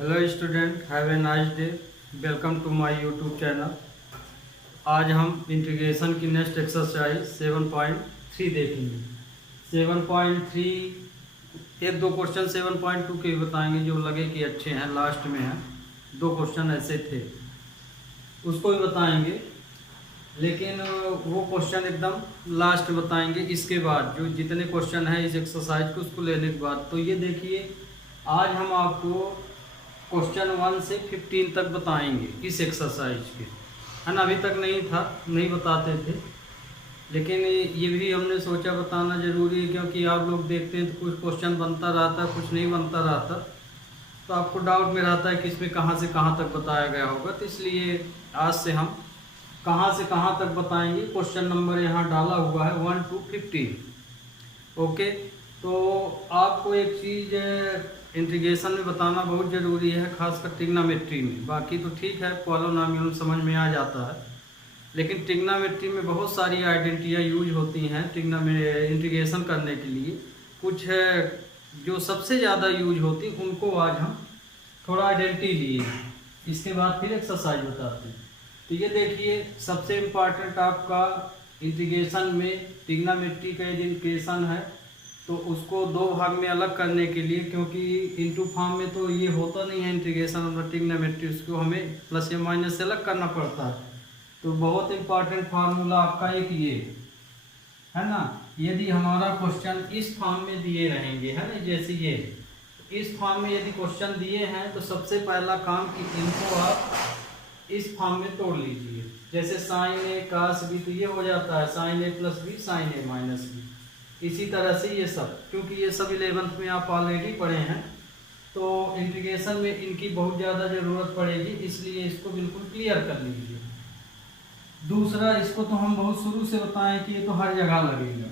Hello student, have a nice day. Welcome to my YouTube channel. आज हम integration की next exercise 7.3 देखेंगे। 7.3 एक दो क्वेश्चन 7.2 के भी बताएंगे जो लगे कि अच्छे हैं, लास्ट में हैं। दो क्वेश्चन ऐसे थे उसको भी बताएंगे, लेकिन वो क्वेश्चन एकदम लास्ट बताएंगे। इसके बाद जो जितने क्वेश्चन हैं इस एक्सरसाइज के उसको लेने के बाद, तो ये देखिए आज हम आपको क्वेश्चन 1 से 15 तक बताएंगे इस एक्सरसाइज के, है ना। अभी तक नहीं था, नहीं बताते थे, लेकिन ये भी हमने सोचा बताना ज़रूरी है, क्योंकि आप लोग देखते हैं तो कुछ क्वेश्चन बनता रहता है, कुछ नहीं बनता रहता, तो आपको डाउट में रहता है कि इसमें कहाँ से कहाँ तक बताया गया होगा। तो इसलिए आज से हम कहाँ से कहाँ तक बताएंगे। क्वेश्चन नंबर यहाँ डाला हुआ है 1 to 15। ओके, तो आपको एक चीज़ इंटीग्रेशन में बताना बहुत ज़रूरी है, खासकर ट्रिग्नोमेट्री में। बाकी तो ठीक है, पॉलिनोमियल समझ में आ जाता है, लेकिन ट्रिग्नोमेट्री में बहुत सारी आइडेंटिटियाँ यूज होती हैं इंटीग्रेशन करने के लिए। कुछ जो सबसे ज़्यादा यूज होती उनको आज हम थोड़ा आइडेंटिटी लिए, इसके बाद फिर एक्सरसाइज बताते हैं। तो ये देखिए, सबसे इम्पॉर्टेंट आपका इंटीग्रेशन में ट्रिग्नोमेट्री का इंटीग्रेशन है, तो उसको दो भाग में अलग करने के लिए, क्योंकि इनटू फॉर्म में तो ये होता नहीं है इंटीग्रेशन ऑफ ट्रिग्नोमेट्री, उसको हमें प्लस या माइनस से अलग करना पड़ता है। तो बहुत इंपॉर्टेंट फार्मूला आपका एक ये है ना। यदि हमारा क्वेश्चन इस फॉर्म में दिए रहेंगे, है ना, जैसे ये इस फॉर्म में यदि क्वेश्चन दिए हैं, तो सबसे पहला काम कि इनको आप इस फॉर्म में तोड़ लीजिए। जैसे साइन ए कास बी, तो ये हो जाता है साइन ए प्लस बी साइन ए माइनस बी। इसी तरह से ये सब, क्योंकि ये सब 11th में आप ऑलरेडी पढ़े हैं, तो इंटीग्रेशन में इनकी बहुत ज़्यादा ज़रूरत पड़ेगी, इसलिए इसको बिल्कुल क्लियर कर लीजिए। दूसरा, इसको तो हम बहुत शुरू से बताएं कि ये तो हर जगह लगेगा,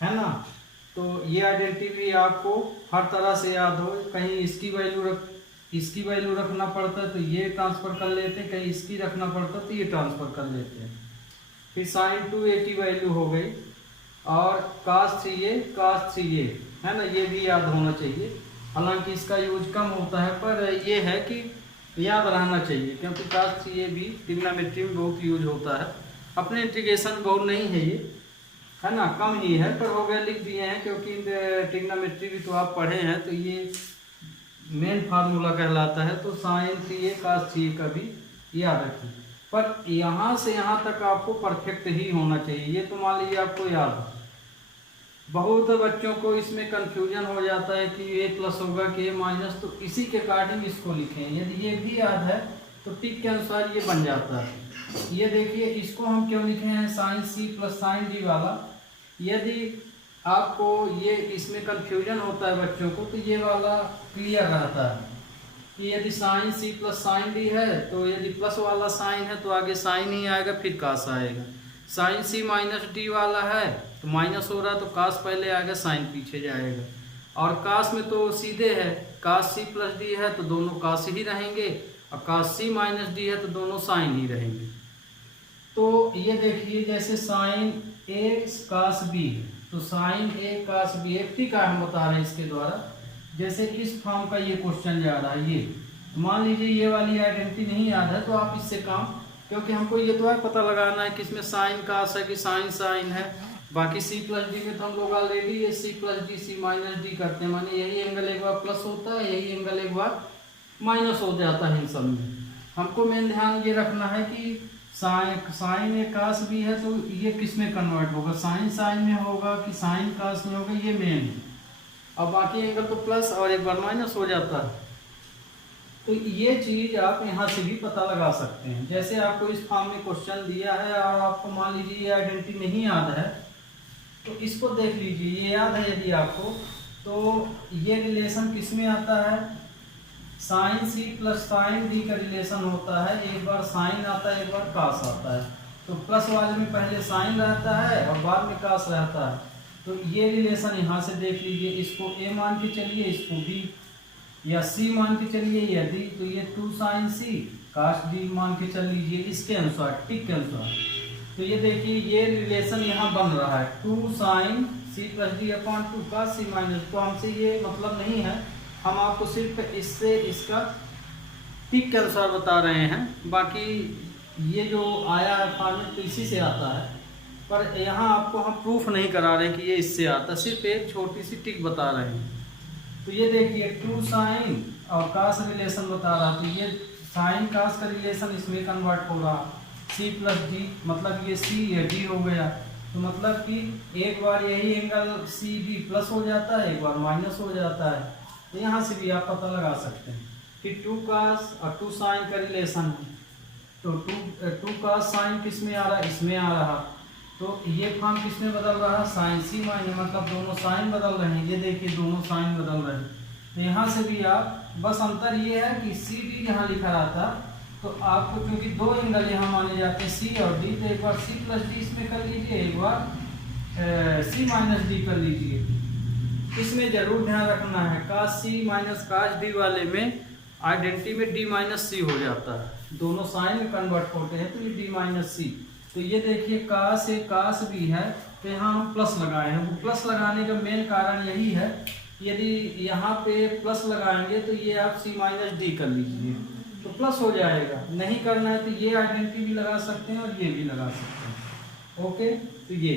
है ना। तो ये आइडेंटिटी आपको हर तरह से याद हो। कहीं इसकी वैल्यू रखना पड़ता है तो ये ट्रांसफ़र कर लेते हैं, कहीं इसकी रखना पड़ता है तो ये ट्रांसफ़र कर लेते हैं। फिर साइन 2a की वैल्यू हो गई, और cos 3a है ना, ये भी याद होना चाहिए। हालांकि इसका यूज कम होता है, पर ये है कि याद रहना चाहिए, क्योंकि cos 3a भी ट्रिग्नोमेट्री में बहुत यूज होता है। अपने इंटीग्रेशन बहुत नहीं है ये, है ना, कम ही है, पर हो गया लिख दिए हैं, क्योंकि ट्रिग्नोमेट्री भी तो आप पढ़े हैं, तो ये मेन फार्मूला कहलाता है। तो साइन 3a cos 3a का भी याद रखिए, पर यहाँ से यहाँ तक आपको परफेक्ट ही होना चाहिए। ये तो मान लीजिए आपको याद है। बहुत बच्चों को इसमें कंफ्यूजन हो जाता है कि ए प्लस होगा कि ए माइनस, तो इसी के अकॉर्डिंग इसको लिखें। यदि ये भी याद है तो टिक के अनुसार ये बन जाता है। ये देखिए, इसको हम क्यों लिखे हैं sine C plus sine D वाला। यदि आपको ये इसमें कंफ्यूजन होता है बच्चों को, तो ये वाला क्लियर रहता है कि यदि sine C plus sine D है, तो यदि प्लस वाला साइन है तो आगे साइन ही आएगा, फिर कास आएगा। साइन सी माइनस डी वाला है तो माइनस हो रहा है तो कास पहले आएगा, साइन पीछे जाएगा। और कास में तो सीधे है, कास सी प्लस डी है तो दोनों कास ही रहेंगे, और कास सी माइनस डी है तो दोनों साइन ही रहेंगे। तो ये देखिए, जैसे साइन ए कास बी, तो साइन ए कास बी एफ का हम बता रहे हैं इसके द्वारा। जैसे इस फॉर्म का ये क्वेश्चन जा रहा है, ये मान लीजिए ये वाली आइडेंटिटी नहीं याद है, तो आप इससे काम, क्योंकि हमको ये तो है पता लगाना है कि इसमें साइन कास है कि साइन साइन है। बाकी सी प्लस डी में तो हम लोग ऑलरेडी ये C plus D C minus D करते हैं, माने यही एंगल एक बार प्लस होता है, यही एंगल एक बार माइनस हो जाता है इन सब में। हमको मेन ध्यान ये रखना है कि साइन ए कास भी है तो ये किस में कन्वर्ट होगा, साइन साइन में होगा कि साइन कास में होगा, ये मेन है। अब बाकी एंगल तो प्लस और एक बार माइनस हो जाता है। तो ये चीज़ आप यहाँ से भी पता लगा सकते हैं। जैसे आपको इस फॉर्म में क्वेश्चन दिया है और आपको मान लीजिए ये आइडेंटिटी नहीं याद है, तो इसको देख लीजिए। ये याद है यदि आपको, तो ये रिलेशन किस में आता है, sine C plus sine D का रिलेशन होता है। एक बार साइन आता है, एक बार कास आता है, तो प्लस वाले में पहले साइन रहता है और बाद में कास रहता है। तो ये रिलेशन यहाँ से देख लीजिए, इसको ए मान के चलिए, इसको बी, या सी मान के चलिए, या डी, तो ये 2 साइन सी कास डी मान के चल लीजिए इसके अनुसार, टिक के अनुसार। तो ये देखिए, ये रिलेशन यहाँ बन रहा है 2 sine C plus D upon 2 cos C minus. तो हमसे ये मतलब नहीं है, हम आपको सिर्फ इससे इसका टिक के अनुसार बता रहे हैं। बाकी ये जो आया है फॉर्मेट तो इसी से आता है, पर यहाँ आपको हम प्रूफ नहीं करा रहे हैं कि ये इससे आता, सिर्फ एक छोटी सी टिक बता रहे हैं। तो ये देखिए 2 साइन और कास रिलेशन बता रहा, तो ये साइन कास का रिलेशन इसमें कन्वर्ट हो रहा, सी प्लस डी, मतलब ये सी या डी हो गया। तो मतलब कि एक बार यही एंगल सी डी प्लस हो जाता है, एक बार माइनस हो जाता है। तो यहाँ से भी आप पता लगा सकते हैं कि 2 कास और 2 साइन का रिलेशन है। तो 2 कास साइन किस में आ रहा है, इसमें आ रहा। तो ये फॉर्म किस में बदल रहा है, साइन सी माइनस, मतलब दोनों साइन बदल रहे हैं। ये देखिए दोनों साइन बदल रहे हैं। तो यहाँ से भी आप, बस अंतर ये है कि सी डी यहाँ लिखा रहा था, तो आपको क्योंकि 2 एंगल यहाँ माने जाते हैं सी और डी, तो एक बार सी प्लस डी इसमें कर लीजिए, एक बार सी माइनस डी कर लीजिए। इसमें जरूर ध्यान रखना है, कास सी माइनस कास डी वाले में आइडेंटिटी में डी माइनस सी हो जाता है, दोनों साइन में कन्वर्ट होते हैं, तो ये डी माइनस सी। तो ये देखिए कास एक कास भी है, तो यहाँ हम प्लस लगाए हैं। वो प्लस लगाने का मेन कारण यही है, यदि यहाँ पे प्लस लगाएंगे तो ये आप सी माइनस डी कर लीजिए तो प्लस हो जाएगा। नहीं करना है तो ये आइडेंटिटी भी लगा सकते हैं और ये भी लगा सकते हैं। ओके, तो ये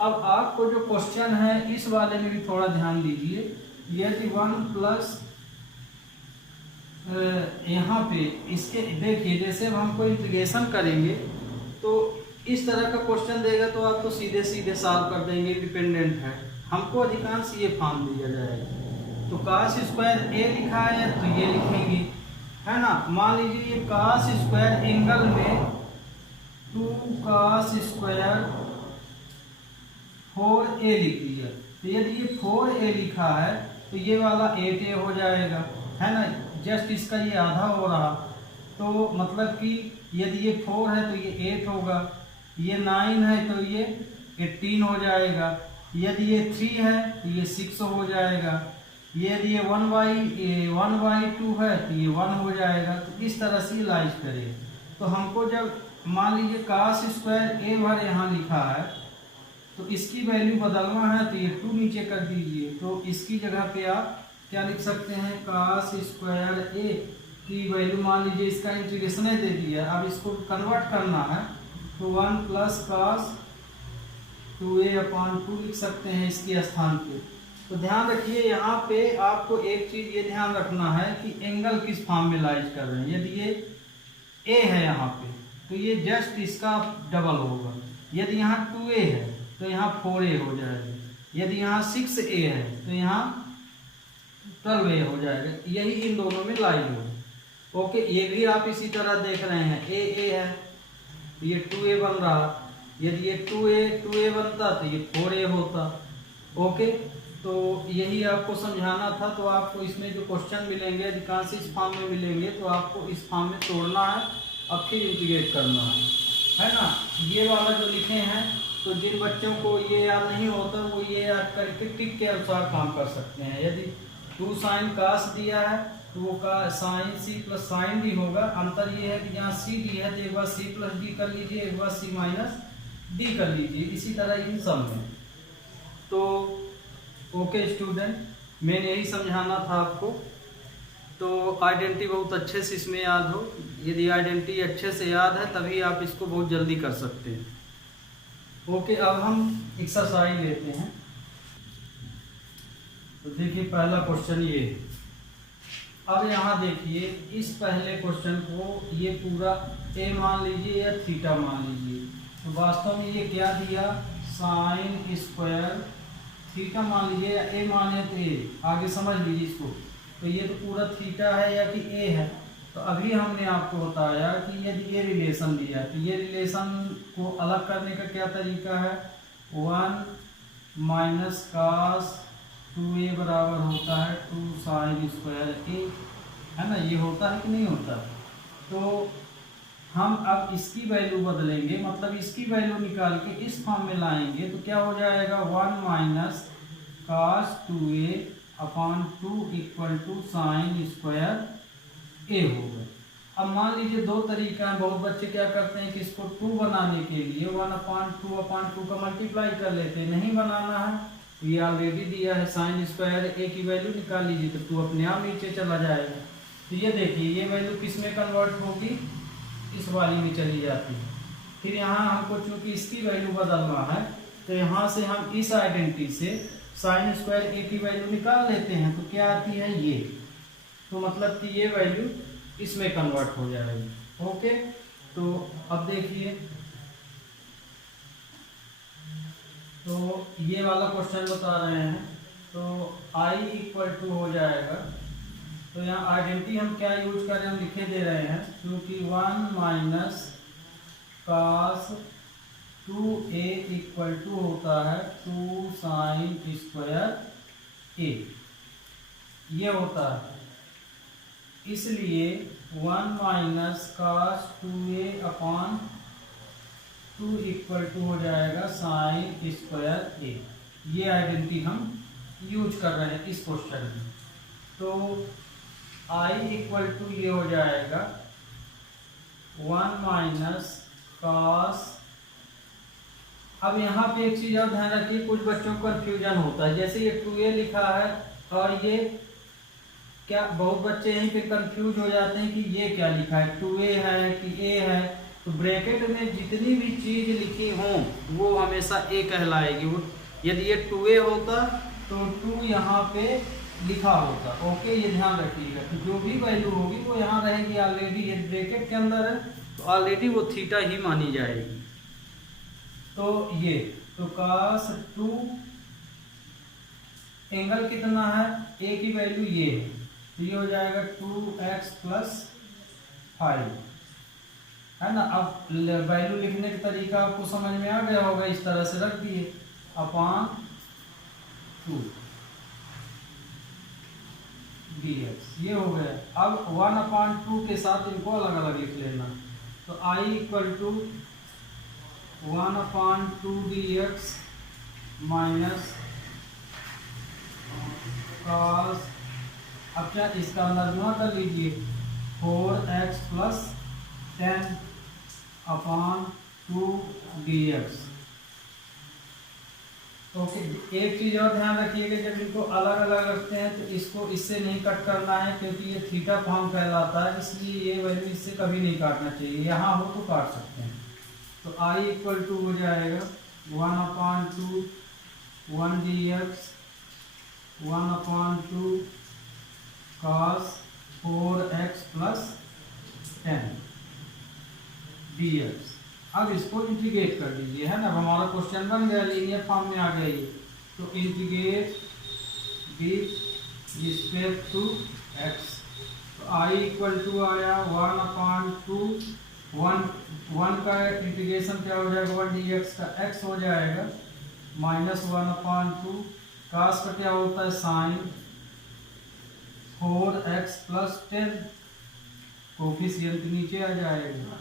अब आपको जो क्वेश्चन है इस वाले में भी थोड़ा ध्यान दीजिए। यदि 1 प्लस यहाँ पे इसके देखिए, जैसे अब हमको इंटीग्रेशन करेंगे तो इस तरह का क्वेश्चन देगा तो आप तो सीधे सीधे सॉल्व कर देंगे, इंडिपेंडेंट है। हमको अधिकांश ये फॉर्म दिया जाएगा। तो कास स्क्वायर ए लिखा है तो ये लिखेंगे, है ना। मान लीजिए ये कास स्क्वायर एंगल में 2 कास स्क्वायर 4a लिख दिया, तो यदि ये 4a लिखा है तो ये वाला 8a हो जाएगा, है ना। जस्ट इसका ये आधा हो रहा, तो मतलब कि यदि ये 4 है तो ये 8 होगा, ये 9 है तो ये 18 हो जाएगा, यदि ये 3 है तो ये 6 हो जाएगा, यदि ये 1/2 है तो ये 1 हो जाएगा। तो इस तरह से इलाज करें। तो हमको जब मान लीजिए कास स्क्वायर ए भर यहाँ लिखा है तो इसकी वैल्यू बदलना है तो ये 2 नीचे कर दीजिए। तो इसकी जगह पे आप क्या लिख सकते हैं, कास स्क्वायर ए की वैल्यू मान लीजिए, इसका इंटीग्रेशन दे दिया, अब इसको कन्वर्ट करना है तो 1 प्लस कास 2a/2 लिख सकते हैं इसके स्थान पे। तो ध्यान रखिए यहाँ पे आपको एक चीज ये ध्यान रखना है कि एंगल किस फॉर्म में लाइज कर रहे हैं। यदि ये a है यहाँ पे तो ये जस्ट इसका डबल होगा, यदि यहाँ 2a है तो यहाँ 4a हो जाएगा, यदि यहाँ 6a है तो यहाँ 12a हो जाएगा, यही इन दोनों में लाइज होगा। ओके, ये भी आप इसी तरह देख रहे हैं, a है तो ये 2a बन रहा, यदि ये 2a बनता तो ये 4a होता। ओके, तो यही आपको समझाना था। तो आपको इसमें जो क्वेश्चन मिलेंगे अधिकांश इस फॉर्म में मिलेंगे, तो आपको इस फॉर्म में तोड़ना है और फिर इंटीग्रेट करना है ना। ये वाला जो लिखे हैं, तो जिन बच्चों को ये याद नहीं होता वो ये याद करके टिक के अनुसार काम कर सकते हैं। यदि 2 साइन कास दिया है तो वो का sine C plus sine D होगा। अंतर ये है कि यहाँ सी डी है तो एक बार सी प्लस डी कर लीजिए, एक बार सी माइनस डी कर लीजिए, इसी तरह इन सब में। तो ओके स्टूडेंट, मैंने यही समझाना था आपको। तो आइडेंटिटी बहुत अच्छे से इसमें याद हो, यदि आइडेंटिटी अच्छे से याद है तभी आप इसको बहुत जल्दी कर सकते हैं। ओके, अब हम एक्सरसाइज लेते हैं। तो देखिए पहला क्वेश्चन ये, अब यहाँ देखिए इस पहले क्वेश्चन को ये पूरा a मान लीजिए या थीटा मान लीजिए, तो वास्तव में ये क्या दिया, साइन स्क्वायर थीटा मान लीजिए या a माने तो a, आगे समझ लीजिए इसको। तो ये तो पूरा थीटा है या कि a है। तो अभी हमने आपको बताया कि यदि ये रिलेशन दिया तो ये रिलेशन को अलग करने का क्या तरीका है, 1 माइनस कास 2a बराबर होता है 2 साइन स्क्वायर a, है ना। ये होता है कि नहीं होता। तो हम अब इसकी वैल्यू बदलेंगे, मतलब इसकी वैल्यू निकाल के इस फॉर्म में लाएंगे तो क्या हो जाएगा, 1 minus cos 2a/2 equal to sine square a होगा। अब मान लीजिए 2 तरीका है, बहुत बच्चे क्या करते हैं कि इसको 2 बनाने के लिए 1/2 का मल्टीप्लाई कर लेते हैं। नहीं बनाना है, ये ऑलरेडी दिया है साइन स्क्वायर a की वैल्यू निकाल लीजिए तो 2 अपने आप नीचे चला जाएगा। तो ये देखिए ये वैल्यू किस में कन्वर्ट होगी, इस वाली में चली जाती है। फिर यहाँ हमको चूंकि इसकी वैल्यू बदलना है तो यहाँ से हम इस आइडेंटिटी से साइन स्क्वायर ए की वैल्यू निकाल लेते हैं। तो क्या आती है ये, तो मतलब कि ये वैल्यू इसमें कन्वर्ट हो जाएगी। ओके, तो अब देखिए, तो ये वाला क्वेश्चन बता रहे हैं। तो i इक्वल टू हो जाएगा, तो यहाँ आइडेंटिटी हम क्या यूज कर रहे हैं, हम लिखे दे रहे हैं क्योंकि 1 minus cos 2a equal to होता है 2 साइन स्क्वायर a, ये होता है। इसलिए 1 minus cos 2a upon 2 equal to हो जाएगा साइन स्क्वायर a। ये आइडेंटिटी हम यूज कर रहे हैं इस क्वेश्चन में। तो i इक्वल टू ये हो जाएगा 1 माइनस cos। अब यहाँ पे एक चीज और ध्यान रखिए, कुछ बच्चों को कंफ्यूजन होता है, जैसे ये 2a लिखा है और ये क्या, बहुत बच्चे यहीं पे कंफ्यूज हो जाते हैं कि ये क्या लिखा है, 2a है कि a है। तो ब्रैकेट में जितनी भी चीज लिखी हो वो हमेशा a कहलाएगी। वो यदि ये 2a होता तो 2 यहाँ पे लिखा होता। ओके, ये ध्यान रखिएगा कि जो भी वैल्यू होगी वो यहाँ रहेगी ऑलरेडी, ये ब्रैकेट के अंदर है तो ऑलरेडी वो थीटा ही मानी जाएगी। तो ये तो cos 2 एंगल कितना है, a की वैल्यू ये है, तो ये हो जाएगा 2x प्लस 5, है ना। अब वैल्यू लिखने का तरीका आपको समझ में आ गया होगा, इस तरह से रख दिए अपॉन 2 dx, ये हो गया। अब 1/2 के साथ इनको अलग अलग लिख लेना। तो i equal to 1/2 dx minus cos, अब क्या इसका नर्मा कर लीजिए 4x plus 10 upon 2 dx। Okay, एक चीज और ध्यान रखिएगा, जब इनको अलग अलग रखते हैं तो इसको इससे नहीं कट करना है क्योंकि ये थीटा फॉर्म कहलाता है, इसलिए ये वैल्यू इससे कभी नहीं काटना चाहिए। यहाँ हो तो काट सकते हैं। तो i इक्वल टू हो जाएगा 1/2 1 dx 1/2 cos 4x plus 10 dx। अब इसको इंटीग्रेट कर दीजिए, है ना। अब हमारा क्वेश्चन बन गया, लीनियर फॉर्म में आ गया ये। तो integrate with respect to x, तो i इक्वल टू आया 1/2 1 का इंटीग्रेशन क्या हो जाएगा 1 dx का x हो जाएगा माइनस 1/2 cos का क्या होता है साइन 4x प्लस 10, कोफिशिएंट नीचे आ जाएगा।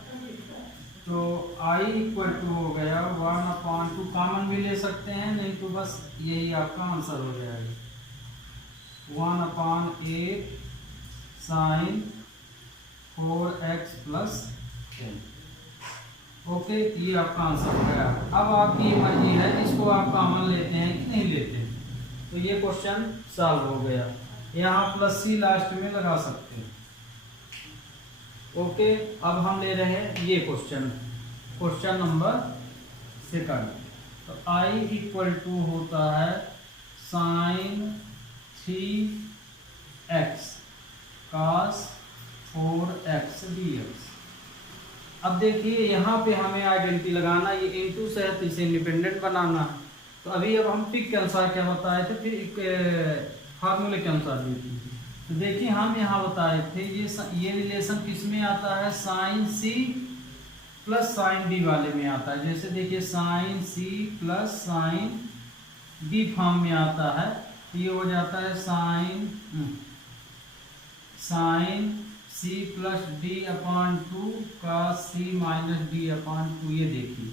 तो i इक्वल टू हो गया 1/2, कॉमन भी ले सकते हैं, नहीं तो बस यही आपका आंसर हो जाएगा 1/8 साइन 4x प्लस 10। ओके, ये आपका आंसर हो गया। अब आपकी मर्जी है, इसको आप कॉमन लेते हैं कि नहीं लेते। तो ये क्वेश्चन सॉल्व हो गया। यहाँ प्लस c लास्ट में लगा सकते हैं। ओके, अब हम ले रहे हैं ये क्वेश्चन नंबर 2। तो i इक्वल टू होता है sign 3x cos 4x dx। अब देखिए यहाँ पे हमें आइडेंटिटी लगाना, ये इनटू से है तो इसे इंडिपेंडेंट बनाना। तो अभी अब हम पिक के अनुसार क्या बताए थे, फिर एक फार्मूले के अनुसार देखिए। तो देखिए हम यहाँ बताए थे ये रिलेशन किस में आता है, sine c plus sine d वाले में आता है। जैसे देखिए sine c plus sine d form में आता है, तो ये हो जाता है sine c plus d/2 cos c minus d/2। ये देखिए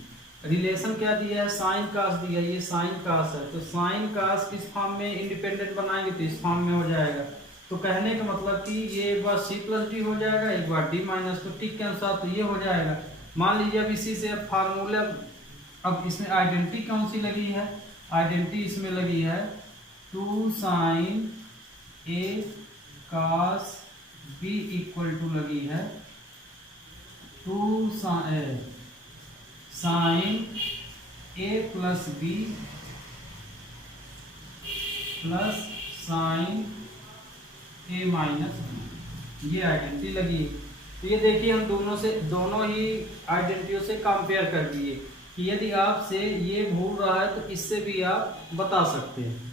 रिलेशन क्या दिया है, साइन कास दिया है, ये साइन कास है। तो साइन कास किस फॉर्म में इंडिपेंडेंट बनाएंगे तो इस फॉर्म में हो जाएगा। तो कहने का मतलब कि ये एक बार c प्लस डी हो जाएगा, एक बार d माइनस, तो टिक के अनुसार तो ये हो जाएगा। मान लीजिए अब इसी से अब फार्मूला, अब इसमें आइडेंटिटी कौन सी लगी है, आइडेंटिटी इसमें लगी है 2 sine a cos b equal to लगी है 2 sine a plus b plus sine a minus b, ये आइडेंटिटी लगी है। तो ये देखिए हम दोनों ही आइडेंटिटियों से कंपेयर कर दिए कि यदि आपसे ये भूल रहा है तो इससे भी आप बता सकते हैं।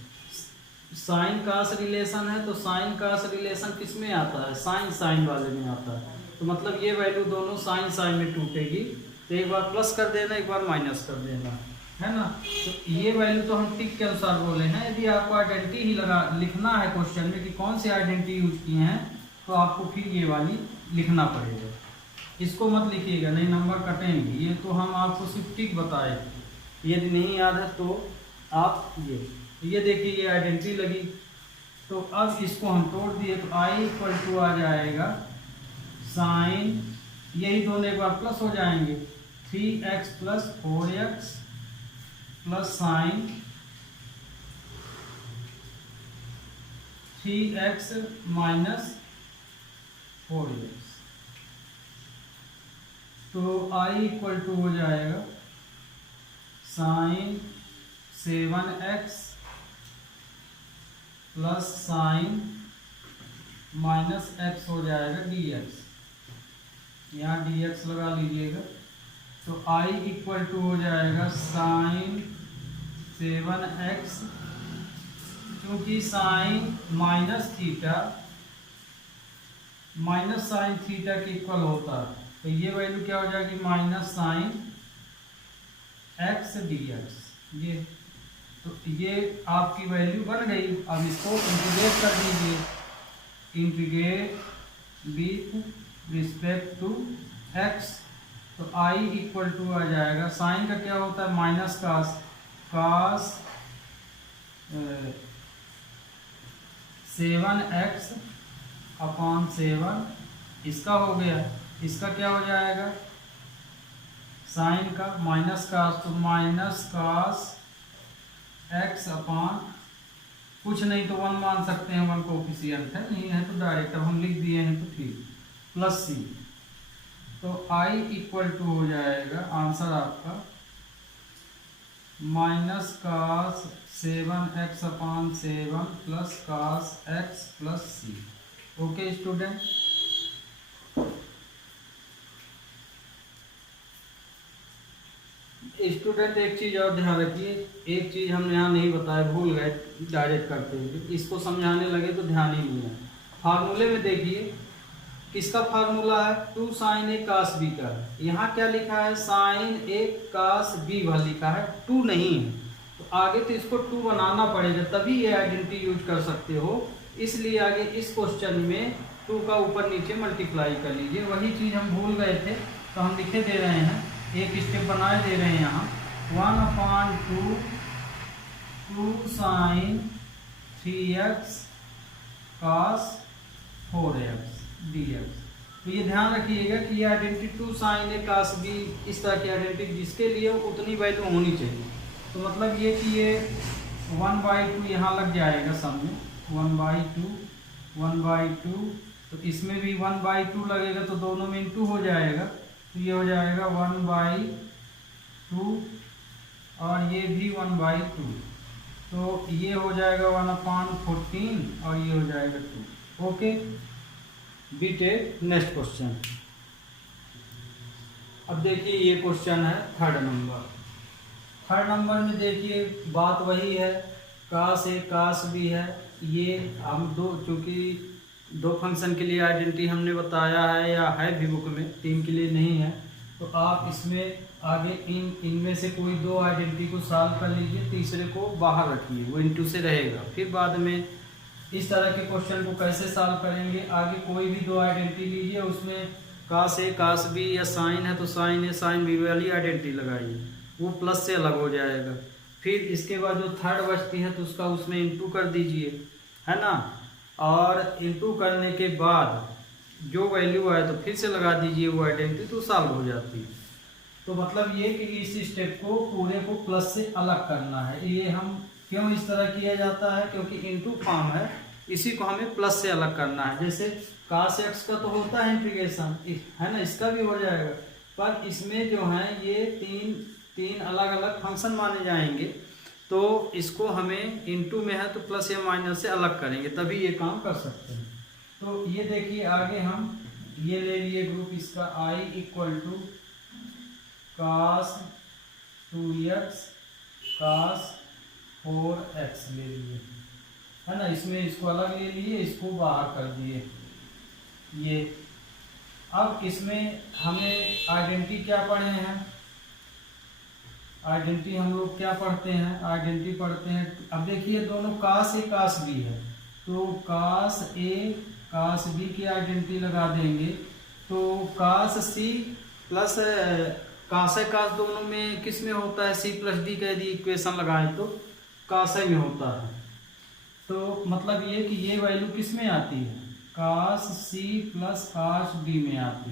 साइन कास रिलेशन है तो साइन कास रिलेशन किस में आता है, साइन साइन वाले में आता है। तो मतलब ये वैल्यू दोनों साइन साइन में टूटेगी, तो एक बार प्लस कर देना एक बार माइनस कर देना, है ना। तो ये वैल्यू तो हम टिक के अनुसार बोले हैं। यदि आपको आइडेंटिटी ही लिखना है क्वेश्चन में कि कौन सी आइडेंटिटी यूज किए हैं, तो आपको फिर ये वाली लिखना पड़ेगा। इसको मत लिखिएगा, नहीं नंबर कटेंगे। ये तो हम आपको सिर्फ टिक बताए, यदि नहीं याद है तो आप ये देखिए ये आइडेंटिटी लगी। तो अब इसको हम तोड़ दिए तो i इक्वल टू आ जाएगा साइन, यही दोनों एक बार प्लस हो जाएंगे 3x plus 4x plus sign 3x minus 4x। तो i इक्वल टू हो जाएगा sine 7x plus sine minus x हो जाएगा dx, यहाँ dx लगा लीजिएगा। तो i इक्वल टू हो जाएगा साइन 7x, क्योंकि साइन माइनस साइन थीटा के इक्वल होता है, तो ये वैल्यू क्या हो जाएगी माइनस साइन x dx। ये तो ये आपकी वैल्यू बन गई। अब इसको इंटीग्रेट कर दीजिए, integrate with respect to x। तो i इक्वल टू आ जाएगा, साइन का क्या होता है माइनस कास 7x अपॉन 7, इसका हो गया। इसका क्या हो जाएगा साइन का माइनस कास, तो माइनस कास x अपॉन कुछ नहीं तो 1 मान सकते हैं, 1 कोफिशिएंट है, नहीं है तो डायरेक्ट, अब हम लिख दिए हैं तो ठीक, प्लस c। तो i इक्वल टू हो जाएगा आंसर आपका minus cos 7x upon 7 plus cos x plus c। Okay student, एक चीज़ और ध्यान रखिए, एक चीज़ हमने यहाँ नहीं बताया, भूल गए डायरेक्ट करते हुए, इसको समझाने लगे तो ध्यान ही नहीं है। फार्मूले में देखिए किसका फार्मूला है, 2 साइन ए कास बी का है। यहाँ क्या लिखा है साइन ए कास बी वाला लिखा है, 2 नहीं है। तो आगे तो इसको 2 बनाना पड़ेगा, तभी ये आइडेंटिटी यूज कर सकते हो। इसलिए आगे इस क्वेश्चन में 2 का ऊपर नीचे मल्टीप्लाई कर लीजिए। वही चीज़ हम भूल गए थे तो हम लिखे दे रहे हैं, एक स्टेप बनाए दे रहे हैं यहाँ, 1/2 2 sign 3x cos 4x dx। तो ये ध्यान रखिएगा कि ये आइडेंटिटी 2 साइन ए कास बी, इस तरह की आइडेंटिटी जिसके लिए उतनी वैल्यू होनी चाहिए। तो मतलब ये कि ये 1/2 यहाँ लग जाएगा सामने, 1/2 तो इसमें भी 1/2 लगेगा, तो दोनों में इंटू हो जाएगा। तो ये हो जाएगा 1/2 और ये भी 1/2, तो ये हो जाएगा 1/14 और ये हो जाएगा 2। Okay, BTech next question. अब देखिए ये क्वेश्चन है थर्ड नंबर में देखिए बात वही है, कास ए कास बी है। ये हम चूँकि 2 फंक्शन के लिए आइडेंटिटी हमने बताया है या है भी बुक में, 3 के लिए नहीं है। तो आप इसमें आगे इनमें से कोई 2 आइडेंटिटी को सॉल्व कर लीजिए, तीसरे को बाहर रखिए, वो इनटू से रहेगा। फिर बाद में इस तरह के क्वेश्चन को कैसे सॉल्व करेंगे, आगे कोई भी 2 आइडेंटिटी लीजिए, उसमें कास ए कास बी या साइन है तो साइन ए साइन बी वाली आइडेंटिटी लगाइए, वो प्लस से अलग हो जाएगा। फिर इसके बाद जो थर्ड बचती है तो उसका उसमें इंटू कर दीजिए, है ना। और इंटू करने के बाद जो वैल्यू आए तो फिर से लगा दीजिए वो आइडेंटिटी, तो सॉल्व हो जाती है। तो मतलब ये कि इस स्टेप को पूरे को प्लस से अलग करना है। ये हम क्यों इस तरह किया जाता है, क्योंकि इंटू फॉर्म है इसी को हमें प्लस से अलग करना है। जैसे cos x का तो होता है इंटीग्रेशन, है ना, इसका भी हो जाएगा, पर इसमें जो है ये तीन अलग अलग फंक्शन माने जाएंगे, तो इसको हमें इनटू में है तो प्लस या माइनस से अलग करेंगे, तभी ये काम कर सकते हैं। तो ये देखिए आगे हम ये ले लिए ग्रुप इसका i equal to cos 2x cos 4x ले लिए, है ना, इसमें इसको अलग ले लिए, इसको बाहर कर दिए ये। अब इसमें हमें आइडेंटिटी क्या पढ़े हैं, आइडेंटिटी हम लोग क्या पढ़ते हैं, आइडेंटिटी पढ़ते हैं। अब देखिए दोनों cos a cos b है, तो cos a cos b की आइडेंटिटी लगा देंगे, तो cos c plus cos a cos दोनों में किस में होता है, c प्लस d का यदि इक्वेशन लगाएं तो cos a में होता है। तो मतलब ये कि ये वैल्यू किस में आती है, cos c plus cos b में आती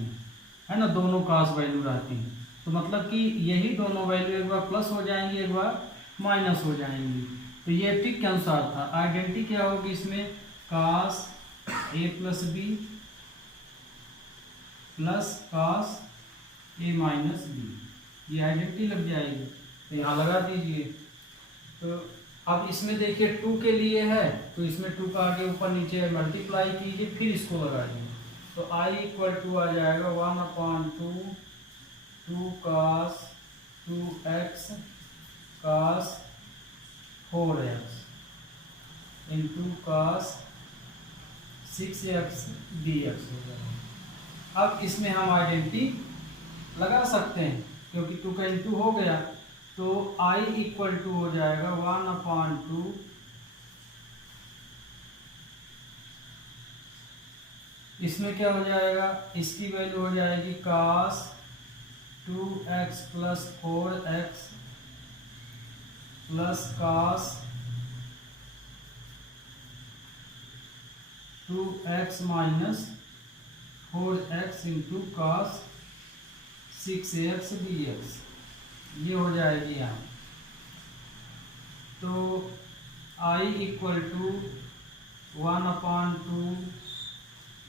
है ना, दोनों cos वैल्यू रहती है। तो मतलब कि यही दोनों वैल्यू एक बार प्लस हो जाएंगी, एक बार माइनस हो जाएंगी। तो ये टिक के अनुसार था। आइडेंटिटी क्या होगी इसमें, cos a plus b plus cos a minus b, ये आइडेंटिटी लग जाएगी, तो यहाँ लगा दीजिए। तो अब इसमें देखिए 2 के लिए है, तो इसमें 2 का आगे ऊपर नीचे मल्टीप्लाई कीजिए, फिर इसको लगाइए, तो i इक्वल टू आ जाएगा 1/2 2 cos 2x cos 4x into cos 6x dx हो जाएगा। अब इसमें हम आइडेंटिटी लगा सकते हैं, क्योंकि 2 का इंटू हो गया, तो i इक्वल टू हो जाएगा 1/2, इसमें क्या हो जाएगा, इसकी वैल्यू हो जाएगी cos 2x plus 4x plus cos 2x minus 4x into cos 6x dx, ये हो जाएगी यहाँ। तो i इक्वल टू 1/2,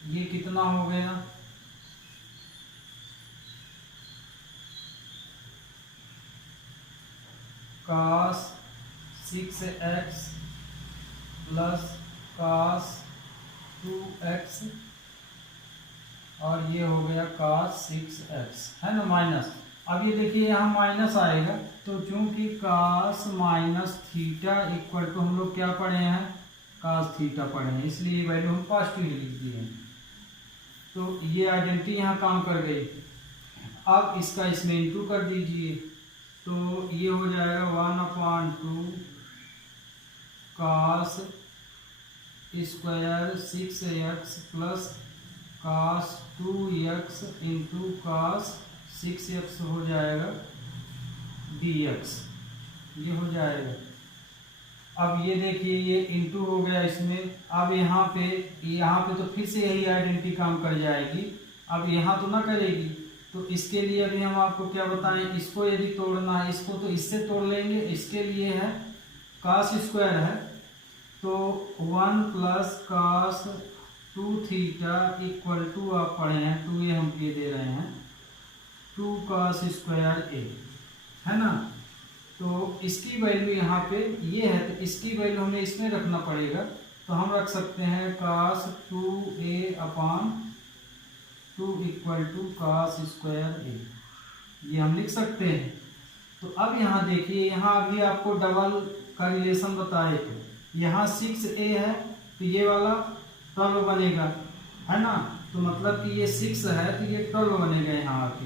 ये कितना हो गया, cos 6x plus cos 2x, और ये हो गया cos 6x, है ना, माइनस। अब ये देखिए यहाँ माइनस आएगा, तो चूंकि cos minus theta equal to हम लोग क्या पढ़े हैं, cos थीटा पढ़े हैं, इसलिए वैल्यू हम पॉजिटिव लिख दिए हैं। तो ये आइडेंटिटी यहाँ काम कर गई। अब इसका इसमें इंटू कर दीजिए, तो ये हो जाएगा 1/2 cos square 6x plus cos 2x into cos 6x हो जाएगा dx, ये हो जाएगा। अब ये देखिए ये इंटू हो गया इसमें, अब यहाँ पे तो फिर से यही आइडेंटिटी काम कर जाएगी, अब यहाँ तो ना करेगी। तो इसके लिए अभी हम आपको क्या बताएं, इसको यदि तोड़ना है, इसको तो इससे तोड़ लेंगे, इसके लिए है cos स्क्वायर है, तो 1 plus cos 2 theta equal to आप पढ़े हैं 2, ये हम ये दे रहे हैं 2 cos स्क्वायर a, है ना। तो इसकी वैल्यू यहाँ पे ये है, तो इसकी वैल्यू हमें इसमें रखना पड़ेगा, तो हम रख सकते हैं cos 2a/2 equal to cos square a, ये हम लिख सकते हैं। तो अब यहाँ देखिए, यहाँ अभी आपको डबल का रिलेशन बताए थे, यहाँ 6a है तो ये वाला 12 बनेगा, है ना, तो मतलब कि ये 6 है तो ये 12 बनेगा, यहाँ आके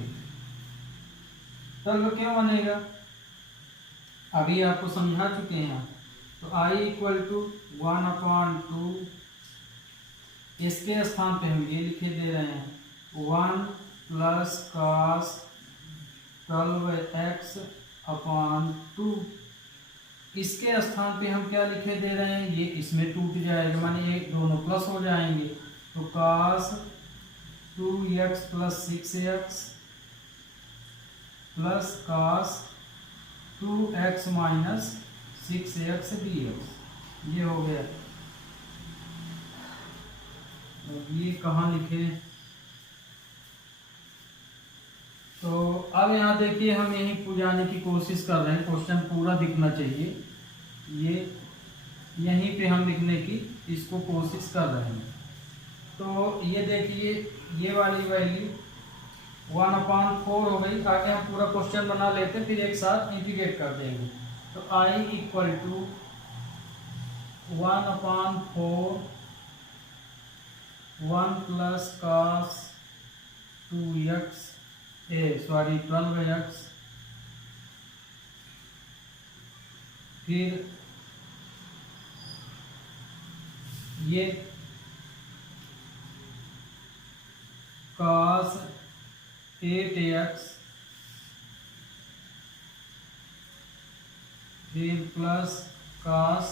12 क्यों बनेगा, अभी आपको समझा चुके हैं। तो i इक्वल टू 1/2, इसके स्थान पे हम ये लिखे दे रहे हैं 1 प्लस cos 12x/2, इसके स्थान पे हम क्या लिखे दे रहे हैं, ये इसमें टूट जाएगा, माने ये दोनों प्लस हो जाएंगे, तो cos 2x plus 6x plus cos 2x minus 6x dx, ये हो गया। कहाँ लिखें। तो अब यहाँ देखिए हम यहीं जाने की कोशिश कर रहे हैं, क्वेश्चन पूरा दिखना चाहिए, ये यहीं पे हम लिखने की इसको कोशिश कर रहे हैं। तो ये देखिए ये वाली वैल्यू 1/4 हो गई। आगे हम पूरा क्वेश्चन बना लेते फिर एक साथ इंटीग्रेट कर देंगे। तो I equal to 1/4 1 plus cos 2x 12x, फिर ये cos 8x, फिर प्लस cos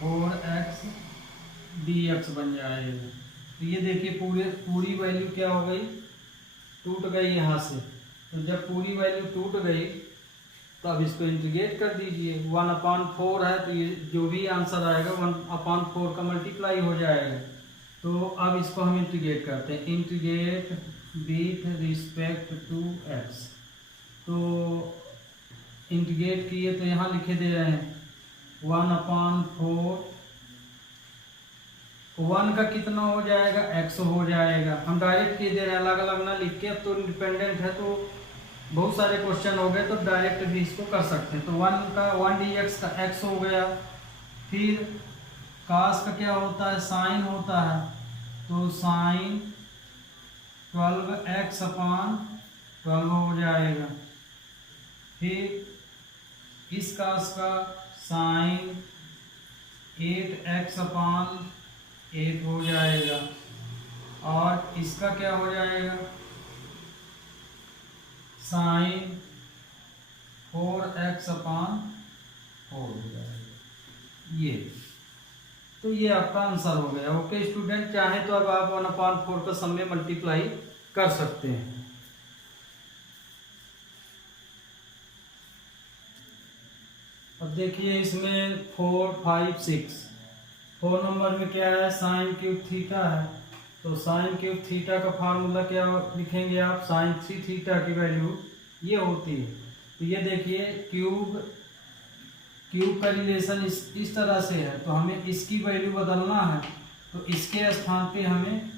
4x dx बन जाएगा। तो ये देखिए पूरी वैल्यू क्या हो गई, टूट गई यहाँ से। तो जब पूरी वैल्यू टूट गई तो अब इसको इंटीग्रेट कर दीजिए। 1/4 है तो ये जो भी आंसर आएगा 1/4 का मल्टीप्लाई हो जाएगा। तो अब इसको हम इंटीग्रेट करते हैं, integrate with respect to x। तो इंटीग्रेट किए तो यहाँ लिखे दे रहे हैं 1/4, 1 का कितना हो जाएगा, x हो जाएगा। हम डायरेक्ट किए दे रहे हैं, अलग अलग ना लिख के। अब तो इंडिपेंडेंट है तो बहुत सारे क्वेश्चन हो गए तो डायरेक्ट भी इसको कर सकते हैं। तो 1 dx का x हो गया, फिर cos का क्या होता है, साइन होता है, तो साइन 12x/12 हो जाएगा। फिर इस cos का साइन 8x/8 हो जाएगा, और इसका क्या हो जाएगा, साइन 4x/4 हो जाएगा। ये तो ये आपका आंसर हो गया। ओके स्टूडेंट, चाहे तो अब आप 1/4 का सम में मल्टीप्लाई कर सकते हैं। अब देखिए इसमें 4, 5, 6, 4 नंबर में क्या है, साइन क्यूब थीटा है। तो साइन क्यूब थीटा का फार्मूला क्या लिखेंगे आप, साइन 3 थीटा की वैल्यू ये होती है। तो ये देखिए क्यूब का रिलेशन इस तरह से है, तो हमें इसकी वैल्यू बदलना है। तो इसके स्थान पे हमें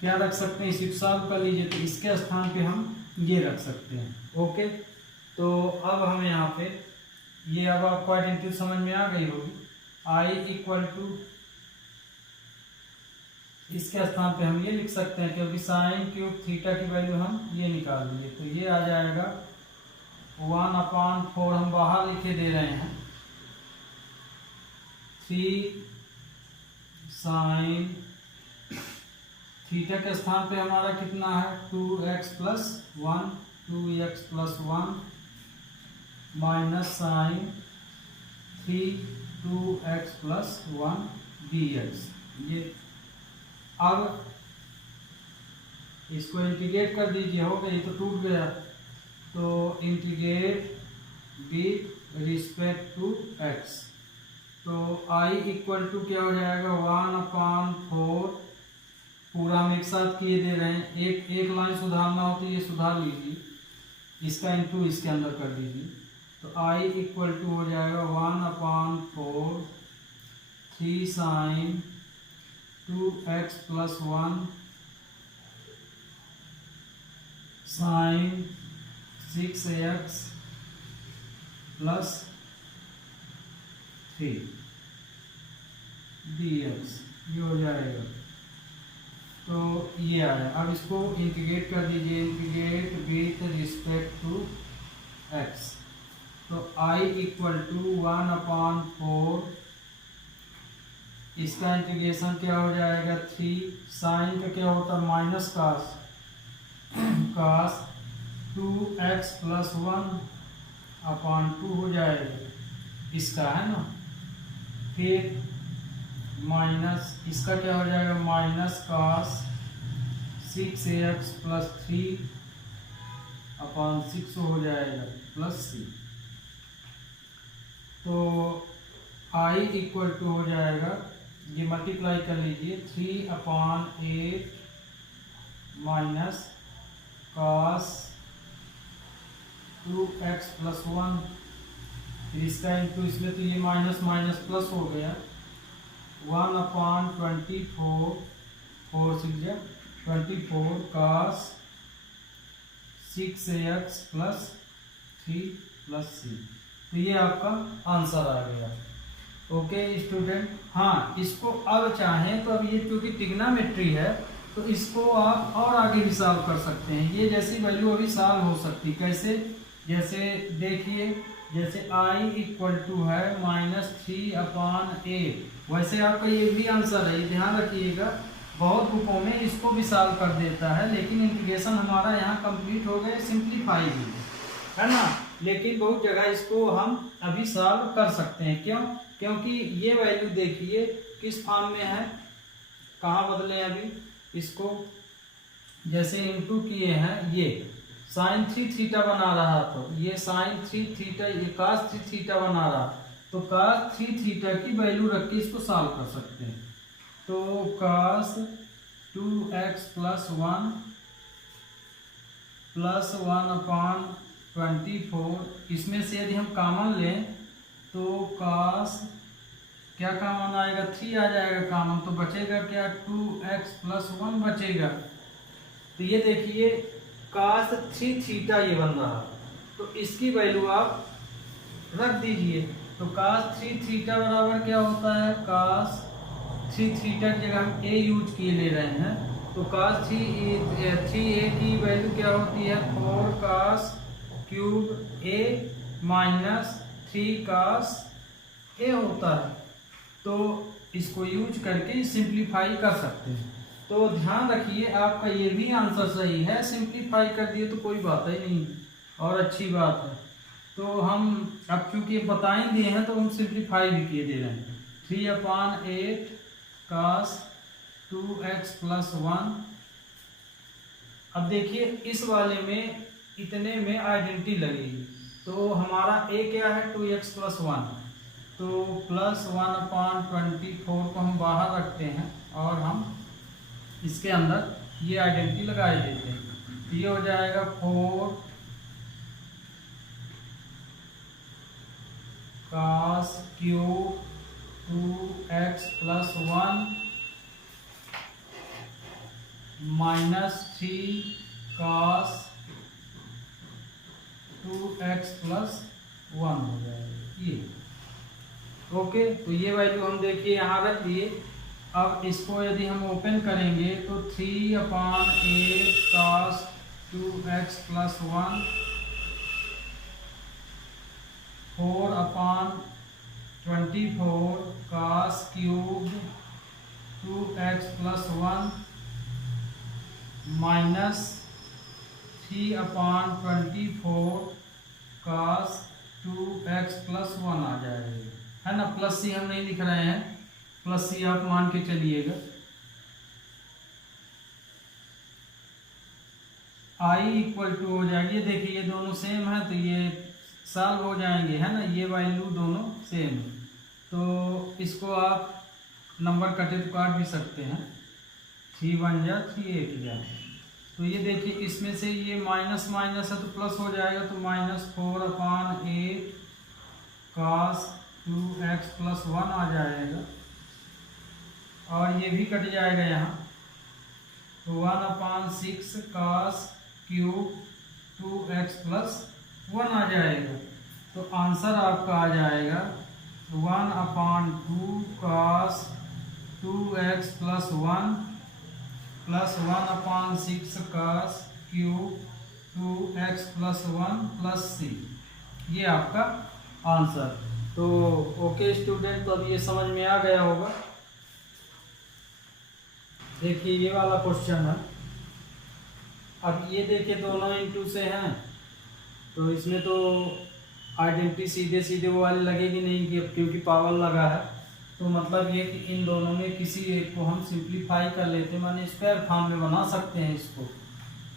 क्या रख सकते हैं, इसी सॉल्व कर लीजिए। तो इसके स्थान पे हम ये रख सकते हैं। ओके, तो अब हमें यहाँ पे ये, अब आपको आइडेंटिटी समझ में आ गई होगी। I इक्वल टू, इसके स्थान पे हम ये लिख सकते हैं, क्योंकि साइन क्यूब थीटा की वैल्यू हम ये निकाल दिए। तो ये आ जाएगा 1/4, हम बाहर लिखे दे रहे हैं, 3 साइन थीटा के स्थान पे हमारा कितना है, 2x+1, 2x+1 minus sign 3 2x+1 dx। ये अब इसको इंटीग्रेट कर दीजिए, हो गई तो टूट गया। तो integrate with respect to x। तो I इक्वल टू क्या हो जाएगा, 1/4, पूरा हम एक साथ किए दे रहे हैं। एक लाइन सुधारना होती है, ये सुधार लीजिए, इसका इंटू इसके अंदर कर दीजिए। तो I इक्वल टू हो जाएगा 1/4 3 sign 2x+1 sign 6x + 3 dx, ये हो जाएगा। तो ये आया। अब इसको इंटीग्रेट कर दीजिए, integrate with respect to x। तो I इक्वल टू 1/4, इसका इंटीग्रेशन क्या हो जाएगा, 3 साइन का क्या होता है, माइनस cos 2x+1/2 हो जाएगा, इसका है ना। फिर माइनस इसका क्या हो जाएगा, माइनस cos 6x + 3/6 हो जाएगा, +c। तो I इक्वल टू हो जाएगा ये मल्टीप्लाई कर लीजिए 3/8 माइनस cos 2x + 1, फिर इसका इंटू इसमें, तो ये माइनस माइनस प्लस हो गया 1/24, 4 6 24 cos 6x + 3 + c। तो ये आपका आंसर आ गया। ओके स्टूडेंट, हाँ इसको अब चाहें तो अब ये क्योंकि ट्रिग्नोमेट्री है तो इसको आप और आगे भी सॉल्व कर सकते हैं। ये जैसी वैल्यू अभी सॉल्व हो सकती, कैसे, जैसे देखिए, जैसे i = है -3/8, वैसे आपका ये भी आंसर है, ध्यान रखिएगा। बहुत बुकों में इसको भी सॉल्व कर देता है, लेकिन इंटीग्रेशन हमारा यहाँ कंप्लीट हो गया, सिंप्लीफाई भी है ना। लेकिन बहुत जगह इसको हम अभी सॉल्व कर सकते हैं। क्यों? क्योंकि ये वैल्यू देखिए किस फॉर्म में है, कहाँ बदले अभी इसको, जैसे इनटू किए हैं, ये sin 3 थीटा बना रहा, तो ये sin 3 थीटा, ये cos 3 थीटा बना रहा, तो cos 3 थीटा की वैल्यू रख के इसको सॉल्व कर सकते हैं। तो cos 2x + 1 + 1/24, इसमें से यदि हम कॉमन लें तो cos क्या कॉमन आएगा, 3 आ जाएगा कॉमन, तो बचेगा क्या, 2x + 1 बचेगा। तो ये देखिए cos 3 थीटा ये बन रहा, तो इसकी वैल्यू आप रख दीजिए। तो cos 3 थीटा बराबर क्या होता है, cos 3 थीटा की जगह हम a यूज किए ले रहे हैं, तो cos 3a की वैल्यू क्या होती है, 4 cos cube a minus 3 cos a होता है। तो इसको यूज करके सिंप्लीफाई कर सकते हैं। तो ध्यान रखिए आपका ये भी आंसर सही है, सिंप्लीफाई कर दिए तो कोई बात ही नहीं और अच्छी बात है। तो हम अब चूंकि बता ही दिए हैं तो हम सिंप्लीफाई भी किए दे रहे हैं। 3/8 cos 2x + 1। अब देखिए इस वाले में इतने में आइडेंटिटी लगेगी, तो हमारा a क्या है, 2x + 1, तो +1/24 को हम बाहर रखते हैं और हम इसके अंदर ये आइडेंटिटी लगा देते हैं। ये हो जाएगा 4 cos cube 2x + 1 -3 cos 2x + 1 हो जाएगा ये। ओके, तो ये वैल्यू हम देखिए यहाँ रख दिए। अब इसको यदि हम ओपन करेंगे तो 3/8 cos 2x + 1 4/24 cos cube 2x + 1 -3/24 cos 2x + 1 आ जाएगा, है ना। प्लस सी हम नहीं लिख रहे हैं, प्लस सी आप मान के चलिएगा। i = हो जाएगी, देखिए ये दोनों सेम है तो ये सॉल्व हो जाएंगे, है ना। ये वैल्यू दोनों सेम है, तो इसको आप नंबर कटे तो काट भी सकते हैं, 3 1 जा 3 8 जा। तो ये देखिए इसमें से ये माइनस माइनस है तो प्लस हो जाएगा, तो -4/8 cos 2x + 1 आ जाएगा, और ये भी कट जाएगा यहाँ, तो 1/6 cos क्यूब 2x + 1 आ जाएगा। तो आंसर आपका आ जाएगा 1/2 cos 2x + 1 + 1/6 cos cube 2x + 1 + c, ये आपका आंसर। तो ओके स्टूडेंट, तो अब ये समझ में आ गया होगा। देखिए ये वाला क्वेश्चन है, अब ये देखिए दोनों इनटू से हैं, तो इसमें तो आइडेंटिटी सीधे सीधे वो वाली लगेगी नहीं कि क्योंकि पावर लगा है, तो मतलब ये कि इन दोनों में किसी एक को हम सिंप्लीफाई कर लेते हैं, माने स्क्वायर फॉर्म में बना सकते हैं इसको।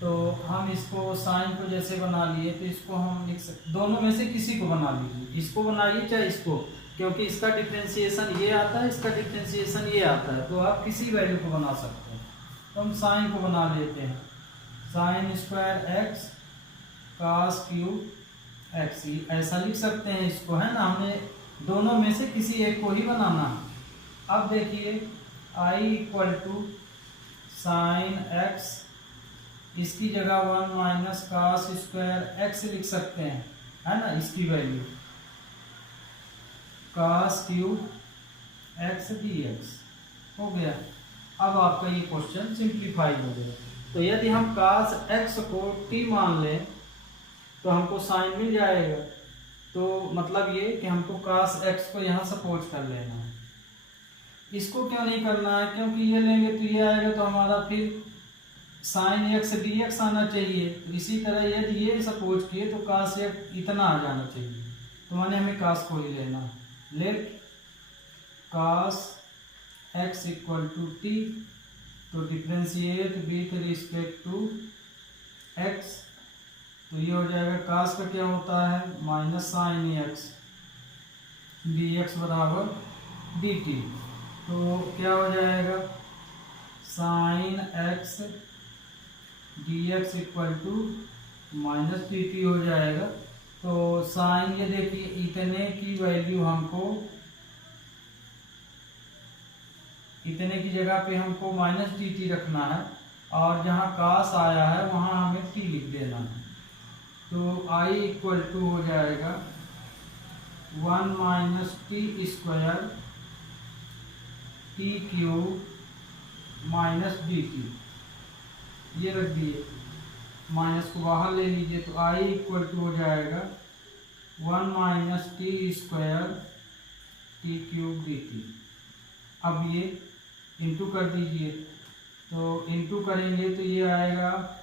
तो हम इसको साइन को जैसे बना लिए तो इसको हम लिख सकते, दोनों में से किसी को बना लीजिए, इसको बनाइए चाहे इसको, क्योंकि इसका डिफ्रेंशिएशन ये आता है, इसका डिफ्रेंशिएशन ये आता है, तो आप किसी वैल्यू को बना सकते हैं। तो हम साइन को बना लेते हैं, sine square X cos cube X, ऐसा लिख सकते हैं इसको, है ना। हमें दोनों में से किसी एक को ही बनाना है। अब देखिए I equal to sine x, इसकी जगह 1 माइनस कास स्क्वायर एक्स लिख सकते हैं, है ना, इसकी value cos cube X D x हो गया। अब आपका ये क्वेश्चन सिंप्लीफाई हो गया। तो यदि हम कास एक्स को t मान लें तो हमको साइन मिल जाएगा। तो मतलब ये कि हमको कास एक्स को यहाँ सपोज कर लेना है। इसको क्यों नहीं करना है, क्योंकि ये लेंगे तो ये आएगा, तो हमारा फिर साइन एक्स डी एक्स आना चाहिए। तो इसी तरह यदि ये सपोज किए तो कास एक्स इतना आ जाना चाहिए, तो माने हमें कास को ही लेना है। Let cos x equal to T, तो differentiate with respect to x, तो ये हो जाएगा कास का क्या होता है minus sine x D x बराबर डी टी। तो क्या हो जाएगा sine x D x equal to minus d t हो जाएगा। तो साइन ये देखिए इतने की वैल्यू हमको, इतने की जगह पे हमको माइनस डी टी रखना है, और जहाँ कास आया है वहाँ हमें टी लिख देना है। तो आई इक्वल टू हो जाएगा 1 minus T square T cube minus d T, ये रख दिए, माइनस को बाहर ले लीजिए। तो आई इक्वल टू हो जाएगा 1 minus T square T cube D t. अब ये इंटू कर दीजिए, तो इंटू करेंगे तो ये आएगा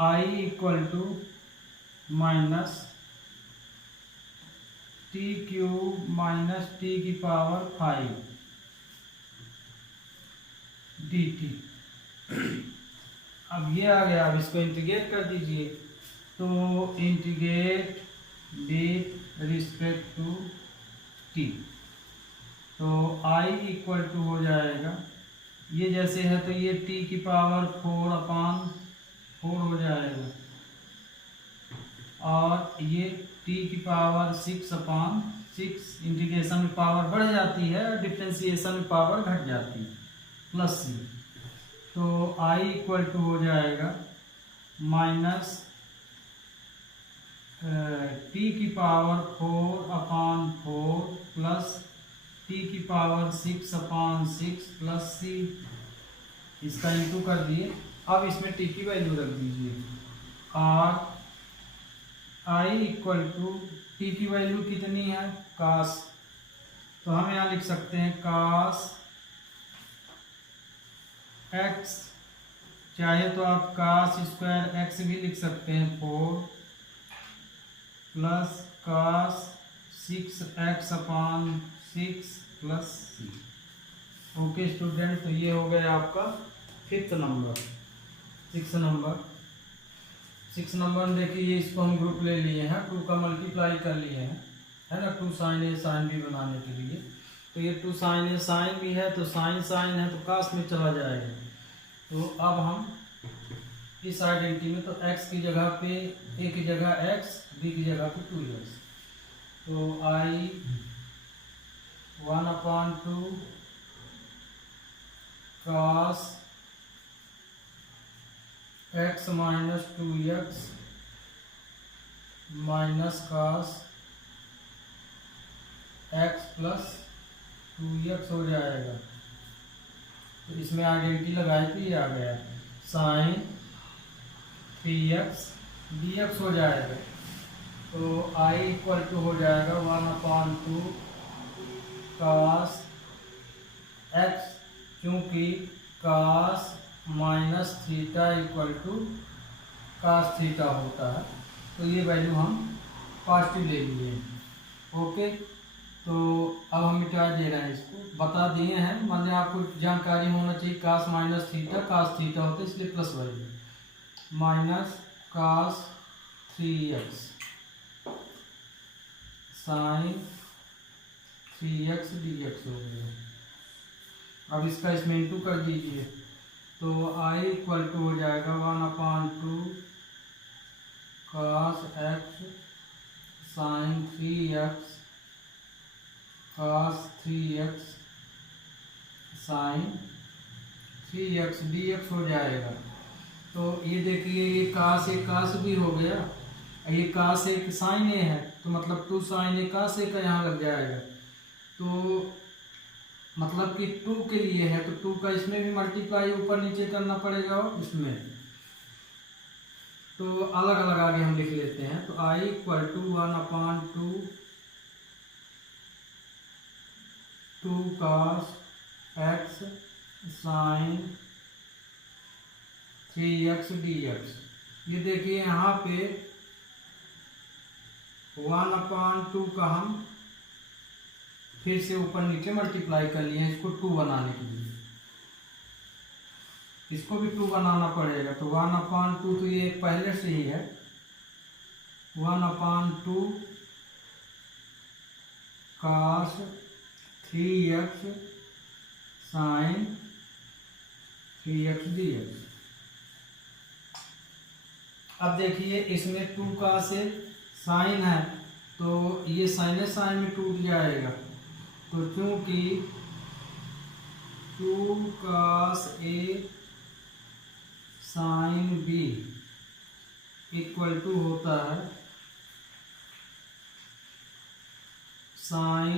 I equal to minus t cube minus t की पावर 5 डी टी। अब ये आ गया, अब इसको इंटीग्रेट कर दीजिए। तो integrate with respect to T, तो आई इक्वल टू हो जाएगा, ये जैसे है तो ये टी की पावर 4/4 हो जाएगा, और ये टी की पावर 6/6, इंटीग्रेशन में पावर बढ़ जाती है, डिफ्रेंशिएशन में पावर घट जाती है, प्लस सी। तो आई इक्वल टू हो जाएगा माइनस टी की पावर 4/4 प्लस टी की पावर 6/6 प्लस सी, इसका इंटू कर दिए। अब इसमें टी की वैल्यू रख दीजिए, और आई इक्वल टू टी की वैल्यू कितनी है कास, तो हम यहाँ लिख सकते हैं कास एक्स, चाहे तो आप कास स्क्वायर एक्स भी लिख सकते हैं 4 plus cos 6x/6 plus c. Okay student, तो ये हो गया आपका 5th नंबर। 6 नंबर में देखिए इसको हम ग्रुप ले लिए हैं, 2 का मल्टीप्लाई कर लिए हैं, है ना, 2 साइन ए साइन बी बनाने के लिए। तो ये 2 साइन ए साइन भी है, तो साइन साइन है तो कास में चला जाएगा। तो अब हम इस आइडेंटिटी में, तो x की जगह पे a की जगह x, b की जगह पे 2x, तो i 1/2 cos x minus 2x minus cos x plus 2x हो जाएगा। तो इसमें आइडेंटिटी लगाए तो ये आ गया साइन 3x dx हो जाएगा। तो i इक्वल टू हो जाएगा 1/2 cos x, क्योंकि cos minus theta equal to cos theta होता है, तो ये वैल्यू हम पॉजिटिव ले लिए। ओके, तो अब हम मिटा दे रहे हैं, इसको बता दिए हैं, मैंने आपको जानकारी होना चाहिए cos minus theta cos theta होता है, इसलिए plus value minus cos 3x sine 3x dx हो गया। अब इसका इसमें इंटू कर दीजिए, तो I इक्वल टू हो जाएगा 1/2 cos x sin 3x cos 3x sin 3x dx हो जाएगा। तो ये देखिए, ये कास एक कास भी हो गया, ये कास एक साइन ए है, तो मतलब 2 sin ए कास ए का यहाँ लग जाएगा। तो मतलब कि 2 के लिए है तो 2 का इसमें भी मल्टीप्लाई ऊपर नीचे करना पड़ेगा और इसमें, तो अलग अलग आगे हम लिख लेते हैं। तो I equal to 1/2 2 cos x sin 3x dx। ये देखिए यहाँ पे 1/2 का हम फिर से ऊपर नीचे मल्टीप्लाई कर लिए इसको 2 बनाने के लिए, इसको भी 2 बनाना पड़ेगा। तो 1/2 तो ये पहले से ही है, 1/2 cos 3x sin 3x dx। अब देखिए इसमें 2 का से साइन है तो ये साइन साइन में टूट जाएगा, तो चूंकि 2 cos a sin b equal to होता है sin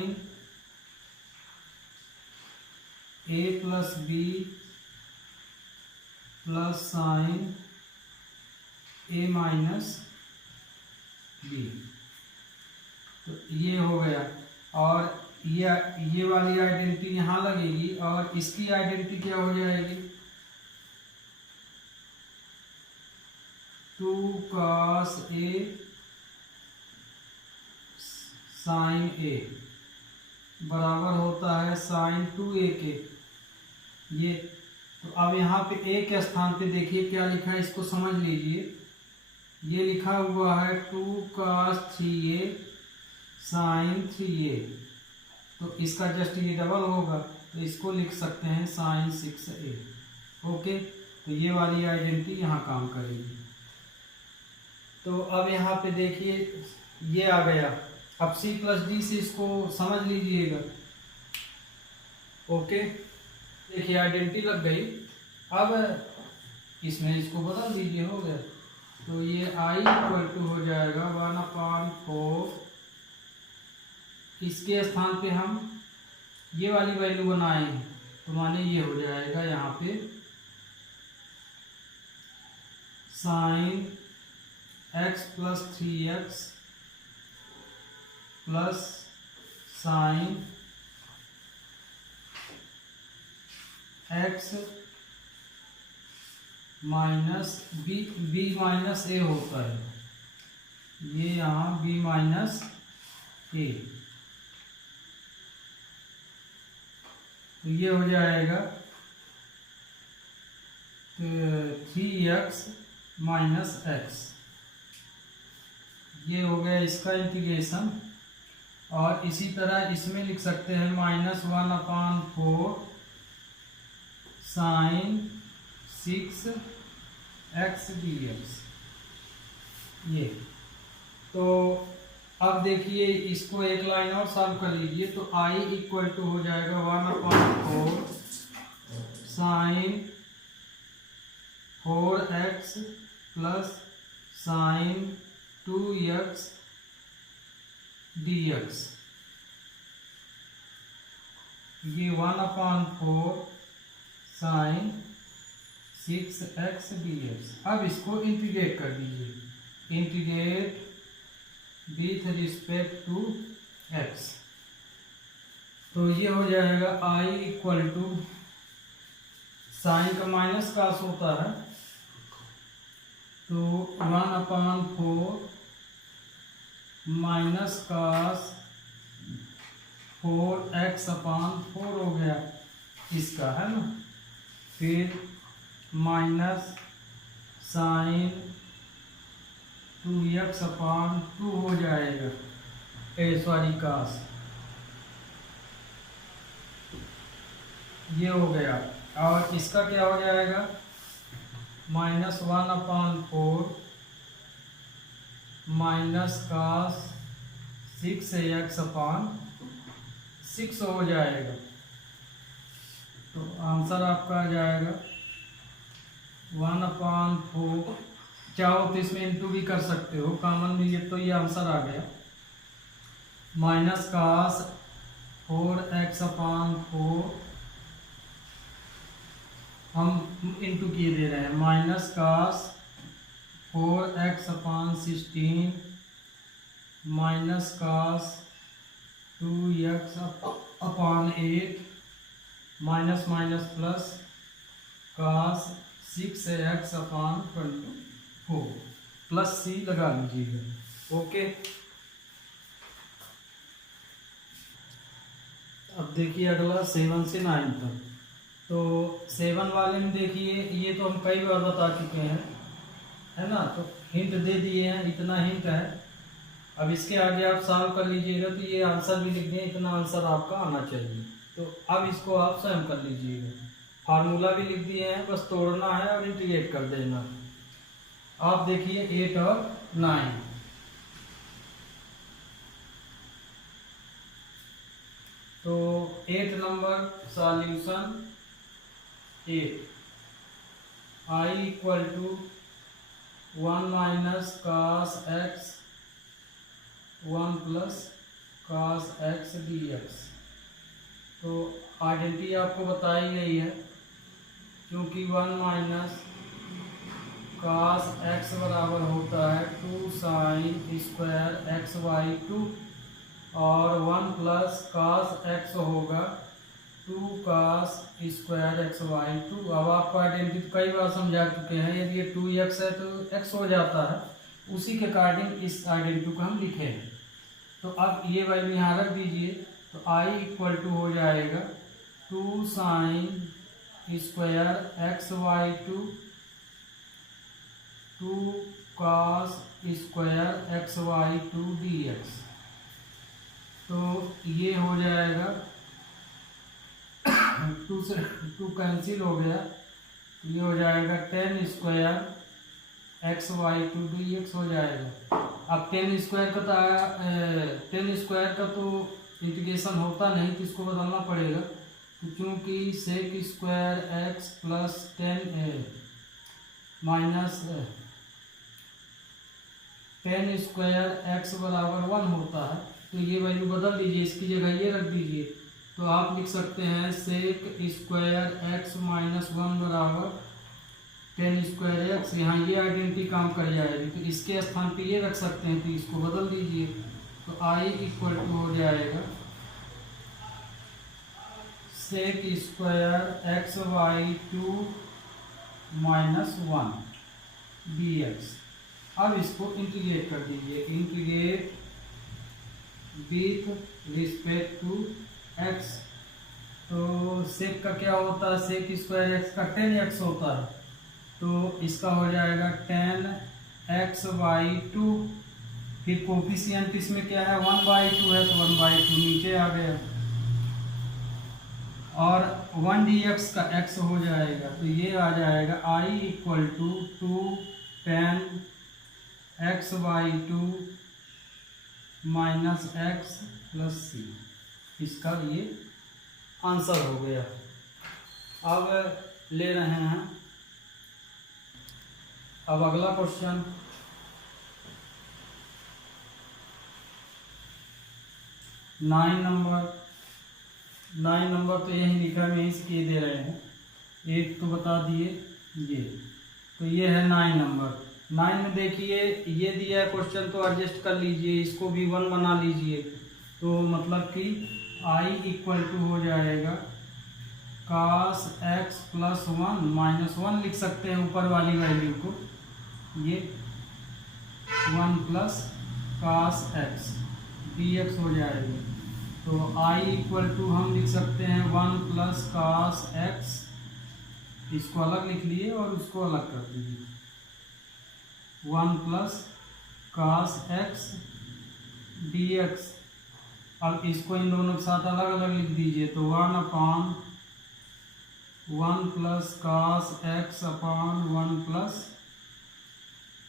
a plus b plus sin a minus b। तो ये हो गया, और ये वाली आइडेंटिटी यहाँ लगेगी और इसकी आइडेंटिटी क्या हो जाएगी, 2 cos a sin a बराबर होता है sin 2a के। ये तो अब यहाँ पे a के स्थान पे देखिए क्या लिखा है, इसको समझ लीजिए। ये लिखा हुआ है 2 cos 3a sin 3a, तो इसका जस्ट ये डबल होगा, तो इसको लिख सकते हैं sin 6a। ओके, तो ये वाली आइडेंटिटी यहाँ काम करेगी। तो अब यहाँ पे देखिए ये आ गया, अब c प्लस डी से इसको समझ लीजिएगा। ओके, देखिए आइडेंटिटी लग गई। अब इसमें इसको बदल दीजिए, हो गया। तो ये I इक्वल टू हो जाएगा 1/4, इसके स्थान पे हम ये वाली वैल्यू बनाए हैं, तो माने ये हो जाएगा यहाँ पे sine x plus 3x plus sine x minus b minus a होता है, ये यहाँ b माइनस a, तो ये हो जाएगा 3x माइनस x। ये हो गया इसका इंटीग्रेशन, और इसी तरह इसमें लिख सकते हैं -1/4 साइन 6x dx। ये तो अब देखिए इसको एक लाइन और सॉल्व कर लीजिए, तो I इक्वल टू हो जाएगा 1/4 sign 4x plus sign 2x dx। ये 1/4 साइन 6x dx। अब इसको इंटीग्रेट कर दीजिए, integrate with respect to x। तो ये हो जाएगा I इक्वल टू, साइन का माइनस कास होता है, तो 1/4 माइनस कास 4x/4 हो गया इसका, है ना। फिर माइनस साइन 2x/2 हो जाएगा, सॉरी कास। ये हो गया। और इसका क्या हो जाएगा, -1/4 माइनस cos 6x/6 हो जाएगा। तो आंसर आपका आ जाएगा 1/4। चाहो तो इसमें इंटू भी कर सकते हो, कॉमन भी, तो ये आंसर आ गया -cos 4x/4। हम इंटू किए दे रहे हैं, -cos 4x/16 -cos 2x/8 minus minus plus cos 6x/24 plus c लगा लीजिएगा। ओके, अब देखिए अगला 7 से 9 तक। तो 7 वाले में देखिए, ये तो हम कई बार बता चुके हैं, है ना, तो हिंट दे दिए हैं, इतना हिंट है। अब इसके आगे आप सॉल्व कर लीजिएगा, तो ये आंसर भी लिख दें, इतना आंसर आपका आना चाहिए। तो अब इसको आप स्वयं कर लीजिएगा, फार्मूला भी लिख दिए हैं, बस तोड़ना है और इंटीग्रेट कर देना। आप देखिए 8 और 9, तो 8 number solution 8, I = 1 - cos x 1 + cos x dx। तो आइडेंटिटी आपको बताई गई है, क्योंकि 1 - cos x बराबर होता है 2 sin स्क्वायर xy2, और 1 + cos x होगा 2 cos स्क्वायर xy2। अब आपको आइडेंटिटी कई बार समझा चुके हैं, यदि ये 2x है तो x हो जाता है, उसी के अकॉर्डिंग इस आइडेंटिटी को हम लिखे हैं। तो अब ये वैल्यू यहाँ रख दीजिए, तो I = हो जाएगा 2 sin square xy2 2 cos square xy2 dx। तो ये हो जाएगा 2 से 2 कैंसिल हो गया, तो ये हो जाएगा 10 स्क्वायर xy2 dx हो जाएगा। अब 10 स्क्वायर का तो 10 स्क्वायर का तो इंटीग्रेशन होता नहीं, तो इसको बदलना पड़ेगा। तो चूँकि sec square x + 10 minus 10 square x बराबर 1 होता है, तो ये वैल्यू बदल दीजिए, इसकी जगह ये रख दीजिए। तो आप लिख सकते हैं sec स्क्वायर x - 1 बराबर 10 स्क्वायर x। यहाँ ये आइडेंटिटी काम कर जाएगी, तो इसके स्थान पे ये रख सकते हैं, तो इसको बदल दीजिए। तो I = हो जाएगा sec स्क्वायर xy2 - 1 dx। अब इसको इंटीग्रेट कर दीजिए, integrate with respect to x। तो sec का क्या होता है, sec स्क्वायर x का 10x होता है, तो इसका हो जाएगा 10x/2। फिर कोफिशिएंट इसमें क्या है, 1/2 है, तो 1/2 नीचे आ गया, और 1 dx का x हो जाएगा, तो ये आ जाएगा I = 2 10x/2 - x + c। इसका ये आंसर हो गया। अब ले रहे हैं, अब अगला क्वेश्चन 9 नंबर। 9 नंबर तो यही लिखा, में इस किए दे रहे हैं, 8 तो बता दिए ये, तो ये है 9 नंबर। 9 में देखिए ये दिया है क्वेश्चन, तो एडजस्ट कर लीजिए, इसको भी 1 बना लीजिए। तो मतलब कि I = हो जाएगा cos x + 1 - 1 लिख सकते हैं ऊपर वाली वैल्यू को, ये 1 + cos x dx हो जाएगा। तो I = हम लिख सकते हैं 1 + cos x, इसको अलग लिख लिए और उसको अलग कर दीजिए, 1 + cos x dx। अब इसको इन दोनों के साथ अलग अलग लिख दीजिए, तो 1/cos 1 plus cos X upon 1 plus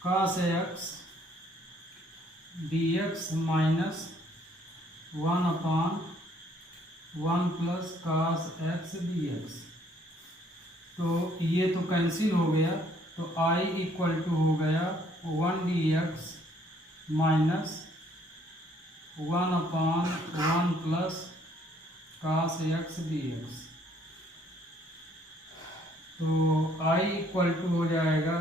cos X D x minus 1 upon 1 plus cos X D X. तो ये तो कैंसिल हो गया, तो आई इक्वल टू हो गया 1 D x minus 1 upon 1 plus cos X D X. तो आई इक्वल टू हो जाएगा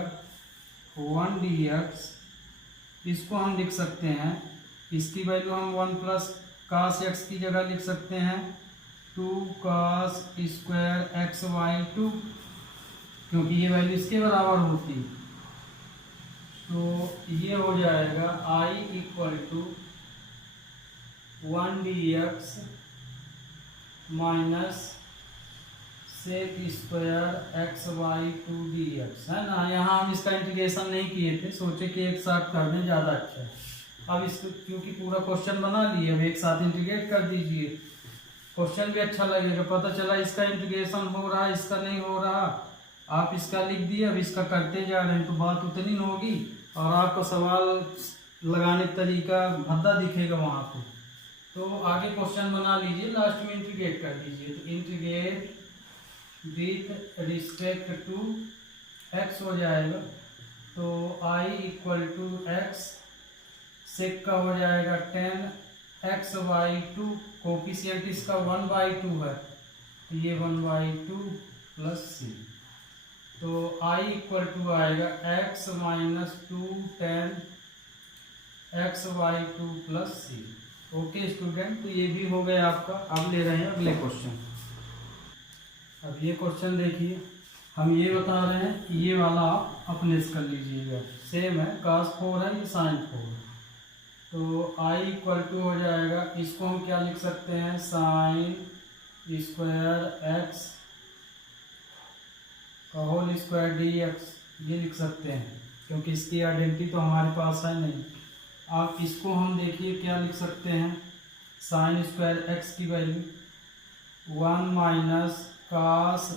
1 डी एक्स, इसको हम लिख सकते हैं, इसकी वैल्यू हम 1 प्लस कास एक्स की जगह लिख सकते हैं 2 कास स्क्वायर एक्स वाई 2, क्योंकि ये वैल्यू इसके बराबर होती। तो ये हो जाएगा I equal to 1 D x minus sec square x y 2 d x, है ना। यहाँ हम इसका इंटीग्रेशन नहीं किए थे, सोचे कि एक साथ कर दें ज़्यादा अच्छा है। अब इसको क्योंकि पूरा क्वेश्चन बना लिए, अब एक साथ इंटीग्रेट कर दीजिए, क्वेश्चन भी अच्छा लगेगा। पता चला इसका इंटीग्रेशन हो रहा है, इसका नहीं हो रहा, आप इसका लिख दिए, अब इसका करते जा रहे हैं, तो बात उतनी होगी और आपका सवाल लगाने का तरीका भद्दा दिखेगा वहाँ पे। तो आगे क्वेश्चन बना लीजिए, लास्ट में इंटीग्रेट कर दीजिए। तो integrate with respect to X हो जाएगा, तो I equal to X, sec का हो जाएगा 10 एक्स वाई 2, कोफिशिएंट इसका 1/2 है, तो ये 1/2 प्लस सी। तो आई इक्वल टू आएगा x minus 2 10 x y 2 plus c. Okay student, तो ये भी हो गया आपका। अब ले रहे हैं अगले क्वेश्चन। अब ये क्वेश्चन देखिए, हम ये बता रहे हैं कि ये वाला आप अपने से कर लीजिएगा, सेम है, कास 4 है, ये साइन 4 है। तो आई इक्वल टू हो जाएगा, इसको हम क्या लिख सकते हैं, साइन स्क्वायर एक्स का होल स्क्वायर डी एक्स, ये लिख सकते हैं, क्योंकि इसकी आइडेंटिटी तो हमारे पास है नहीं। आप इसको हम देखिए क्या लिख सकते हैं, साइन स्क्वायर एक्स की वैल्यू 1 माइनस कास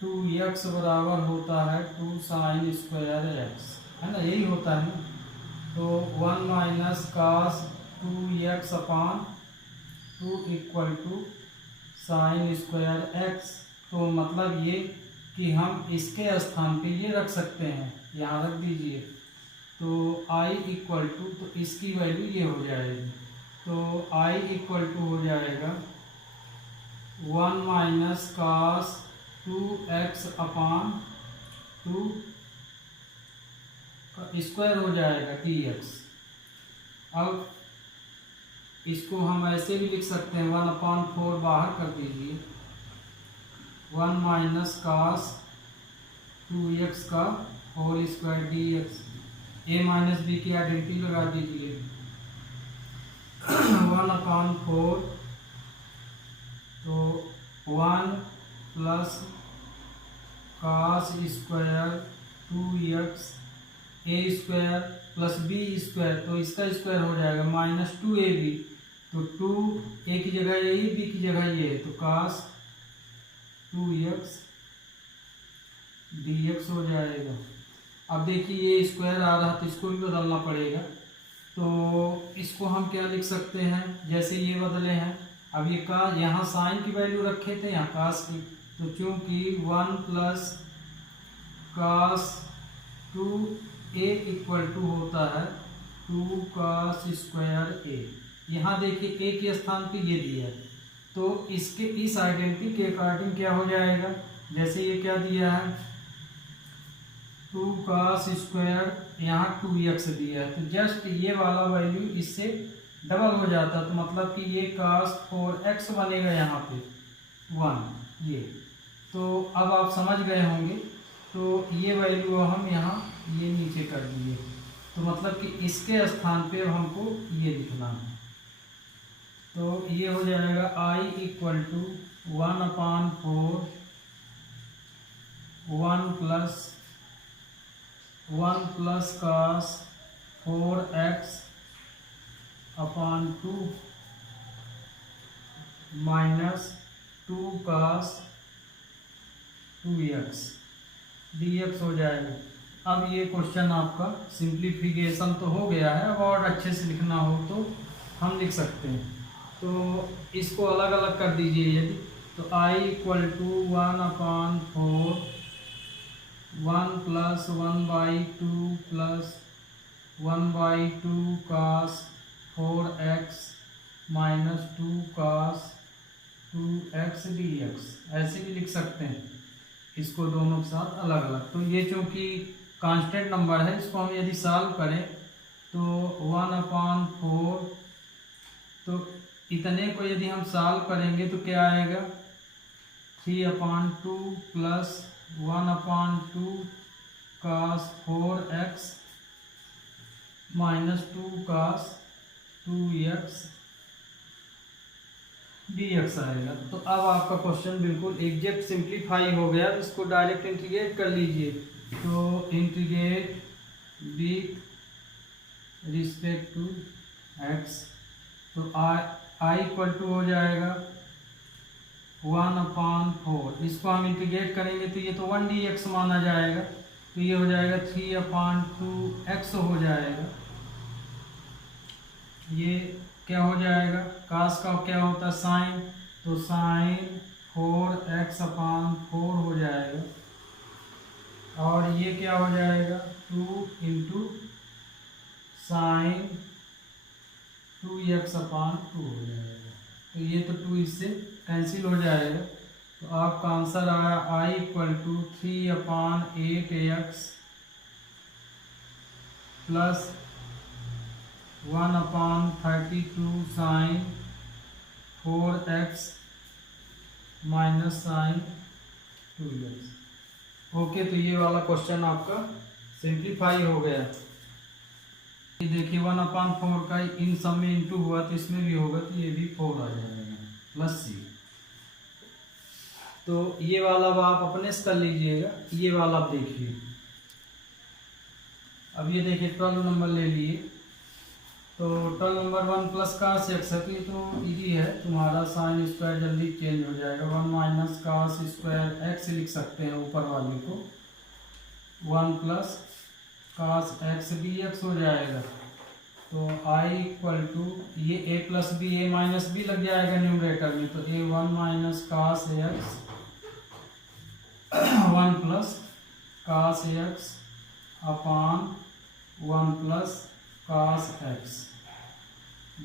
2x बराबर होता है 2 साइन स्क्वायर एक्स, है ना, यही होता है ना। तो 1 minus cos 2x upon 2 equal to sine square X. तो मतलब ये कि हम इसके स्थान पे ये रख सकते हैं, यहाँ रख दीजिए। तो आई इक्वल टू, तो इसकी वैल्यू ये हो जाएगी, तो आई इक्वल टू हो जाएगा 1 माइनस कास 2x अपान 2 का स्क्वायर हो जाएगा dx। अब इसको हम ऐसे भी लिख सकते हैं, 1/4 बाहर कर दीजिए, 1 माइनस कास 2x का whole square dx। a minus B की आइडेंटिटी लगा दीजिए, 1/4, तो 1 plus cos square 2x a square plus b square, तो इसका स्क्वायर हो जाएगा माइनस 2ab। तो 2 a की जगह यही, b की जगह ये है, तो कास 2x dx हो जाएगा। अब देखिए ये स्क्वायर आ रहा, तो इसको भी बदलना पड़ेगा। तो इसको हम क्या लिख सकते हैं, जैसे ये बदले हैं, अब ये का यहाँ साइन की वैल्यू रखे थे, यहाँ कास की, तो चूंकि 1 plus cos 2a equal to होता है 2 कास स्क्वायर a। यहाँ देखिए a के स्थान पे ये दिया है, तो इसके इस आइडेंटिटी के अकॉर्डिंग क्या हो जाएगा, जैसे ये क्या दिया है 2 कास स्क्वायर, यहाँ 2x दिया है, तो जस्ट ये वाला वैल्यू इससे डबल हो जाता, तो मतलब कि ये कास 4x बनेगा यहाँ पे 1 ये। तो अब आप समझ गए होंगे, तो ये वैल्यू हम यहाँ ये नीचे कर दिए, तो मतलब कि इसके स्थान पे हमको ये लिखना है। तो ये हो जाएगा I equal to 1/4 1 plus cos 4x upon 2 minus 2 cos 2x dx हो जाएगा। अब ये क्वेश्चन आपका सिंप्लीफिकेशन तो हो गया है, अब और अच्छे से लिखना हो तो हम लिख सकते हैं। तो इसको अलग अलग कर दीजिए यदि, तो I = 1/4 1 + 1/2 + 1/2 cos 4x - 2 cos 2x dx, ऐसे भी लिख सकते हैं इसको दोनों के साथ अलग अलग। तो ये चूँकि कांस्टेंट नंबर है, इसको हम यदि सॉल्व करें तो 1/4, तो इतने को यदि हम सॉल्व करेंगे तो क्या आएगा 3/2 + 1/2 cos 4x - 2 cos 2x dx आएगा। तो अब आपका क्वेश्चन बिल्कुल एग्जैक्ट सिंप्लीफाई हो गया। इसको डायरेक्ट इंटीग्रेट कर लीजिए, तो integrate with respect to x, तो I = हो जाएगा 1/4, इसको हम इंटीग्रेट करेंगे तो ये तो 1 dx माना जाएगा, तो ये हो जाएगा 3/2x हो जाएगा। ये क्या हो जाएगा, कास का क्या होता है साइन, तो साइन 4x/4 हो जाएगा, और ये क्या हो जाएगा 2 × साइन 2x/2 हो जाएगा। तो ये तो 2 इससे कैंसिल हो जाएगा, तो आपका आंसर आया I = 3/8x + 1/32 sign 4x - sign 2x। Okay, तो ये वाला क्वेश्चन आपका सिंप्लीफाई हो गया। ये देखिए 1/4 का इन सब में इंटू हुआ तो इसमें भी होगा, तो ये भी 4 आ जाएगा +c। तो ये वाला अब आप अपने से कर लीजिएगा। ये वाला आप देखिए, अब ये देखिए 12 नंबर ले लिए, तो 12 नंबर 1 + cos x है, तो ये तो इजी है, तुम्हारा साइन स्क्वायर जल्दी चेंज हो जाएगा। 1 - cos स्क्वायर x लिख सकते हैं ऊपर वाले को, 1 + cos x dx हो जाएगा। तो I = ये a + b a - b लग जाएगा न्यूमरेटर में, तो a1 - cos x 1 + cos x / 1 + cos x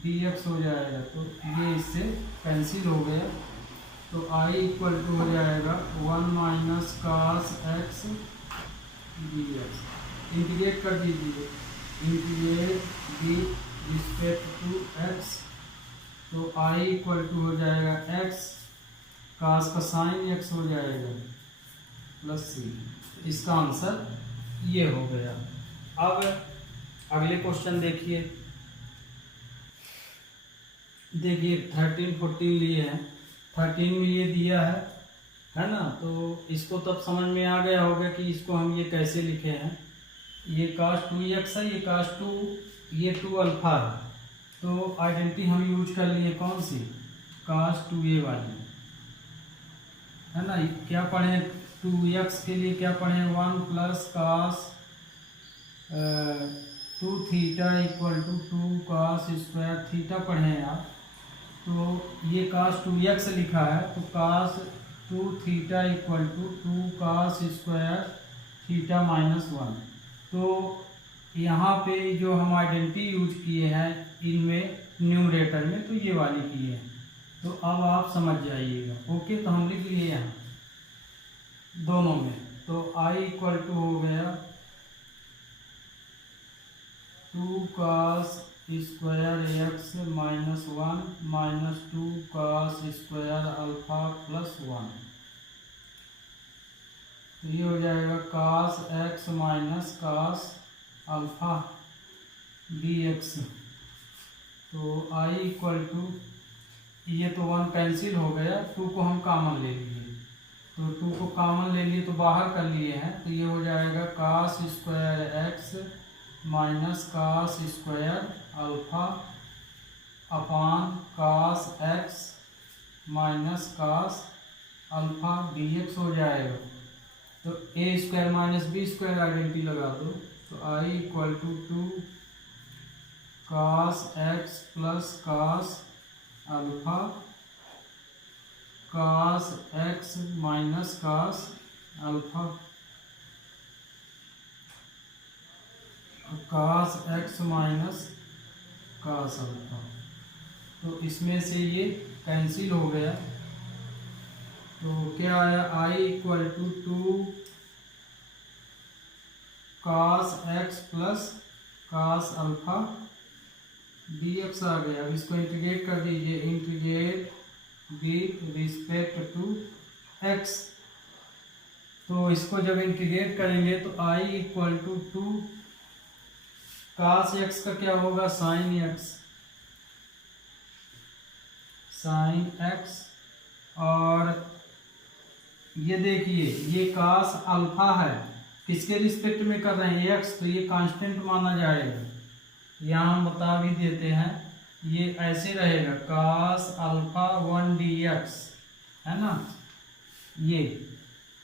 dx हो जाएगा। तो ये इससे कैंसिल हो गया, तो I = हो जाएगा 1 - cos x dx। इंटीग्रेट कर दीजिए, integrate with respect to x, तो I = हो जाएगा x cos का साइन x हो जाएगा +c। इसका आंसर ये हो गया। अब अगले क्वेश्चन देखिए, 13 14 लिए हैं, 13 में ये दिया है ना, तो इसको तब समझ में आ गया होगा कि इसको हम ये कैसे लिखे हैं। ये cos 2x है, ये cos 2, ये 2 अल्फा है, तो आइडेंटिटी हम यूज कर लिए कौन सी, cos 2a वाली, है ना। क्या पढ़े 2x के लिए, क्या पढ़े 1 + cos 2θ = 2 cos स्क्वायर थीटा पढ़े आप। तो ये cos 2x लिखा है, तो cos 2θ = 2 cos स्क्वायर थीटा -1। तो यहाँ पे जो हम आइडेंटिटी यूज किए हैं इनमें न्यूमरेटर में, तो ये वाली की है, तो अब आप समझ जाइएगा। ओके, तो हम लिख लिए यहाँ दोनों में, तो I = हो गया 2 cos square x - 1 - 2 cos square alpha +1, तो ये हो जाएगा cos x - cos alpha dx। तो I = ये तो 1 कैंसिल हो गया, 2 को हम कॉमन ले लिए, तो 2 को कॉमन ले लिए तो बाहर कर लिए हैं, तो ये हो जाएगा cos square x - cos square alpha / cos x - cos alpha d x हो जाएगा। तो a square minus b square identity लगा दो, तो I equal to cos x plus cos alpha cos x minus cos alpha cos x minus cos alpha. तो इसमें से ये कैंसिल हो गया, तो क्या आया, I equal to cos x plus cos alpha d x आ गया। अब इसको इंटीग्रेट कर दीजिए, integrate with respect to x. तो इसको जब इंटीग्रेट करेंगे तो I equal to cos x का क्या होगा, साइन एक्स, साइन एक्स। और ये देखिए ये कॉस अल्फा है, किसके रिस्पेक्ट में कर रहे हैं, एक्स, तो ये कांस्टेंट माना जाएगा। यहाँ हम बता भी देते हैं, ये ऐसे रहेगा कॉस अल्फा 1 डी एक्स, है ना ये।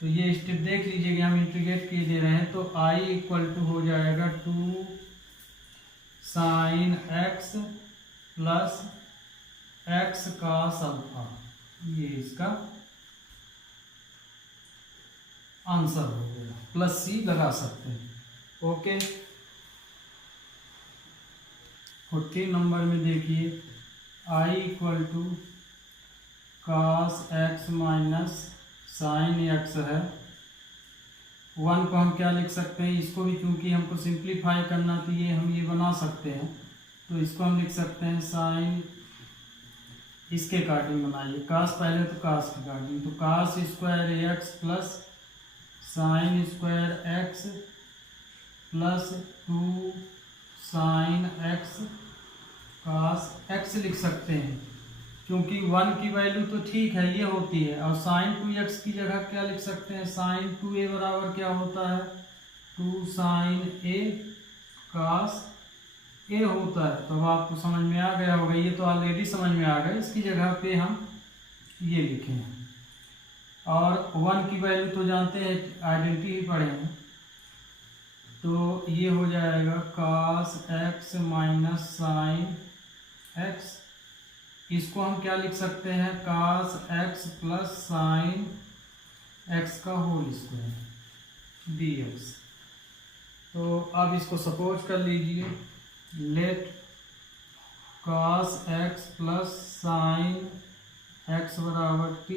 तो ये स्टेप देख लीजिए कि हम इंटीग्रेट किए दे रहे हैं, तो आई इक्वल टू हो जाएगा 2 sine x plus x cos alpha. ये इसका आंसर हो गया, प्लस सी लगा सकते हैं। ओके, 14 नंबर में देखिए I equal to cos x minus sine x है। 1 को हम क्या लिख सकते हैं, इसको भी चूंकि हमको सिंप्लीफाई करना तो ये हम ये बना सकते हैं, तो इसको हम लिख सकते हैं साइन, इसके अकॉर्डिंग बनाइए, कास पहले तो कास के अकॉर्डिंग, तो cos square x plus sine square x plus 2 sine x cos x लिख सकते हैं, क्योंकि 1 की वैल्यू तो ठीक है ये होती है। और साइन 2x की जगह क्या लिख सकते हैं, साइन 2a बराबर क्या होता है, 2 साइन a कास ए होता है। तो अब आपको समझ में आ गया होगा, ये तो ऑलरेडी समझ में आ गया, इसकी जगह पे हम ये लिखे हैं। और 1 की वैल्यू तो जानते हैं, आइडेंटिटी ही पढ़े हैं, तो ये हो जाएगा cos x minus sine X. इसको हम क्या लिख सकते हैं, cos x plus sine X का होल स्क्वायर dx। तो अब इसको सपोज कर लीजिए, let cos x plus sine x बराबर t,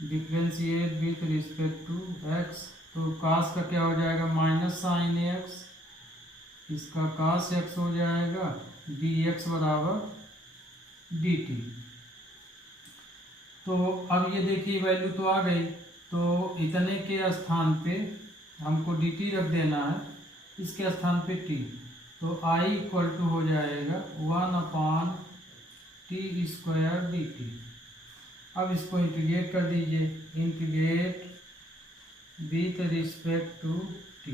differentiate with respect to x। तो cos का क्या हो जाएगा, माइनस साइन x, इसका cos x हो जाएगा dx बराबर dt। तो अब ये देखिए वैल्यू तो आ गई, तो इतने के स्थान पे हमको dt रख देना है, इसके स्थान पे t। तो i इक्वल टू हो जाएगा 1/t स्क्वायर dt। अब इसको इंटीग्रेट कर दीजिए, integrate with respect to t।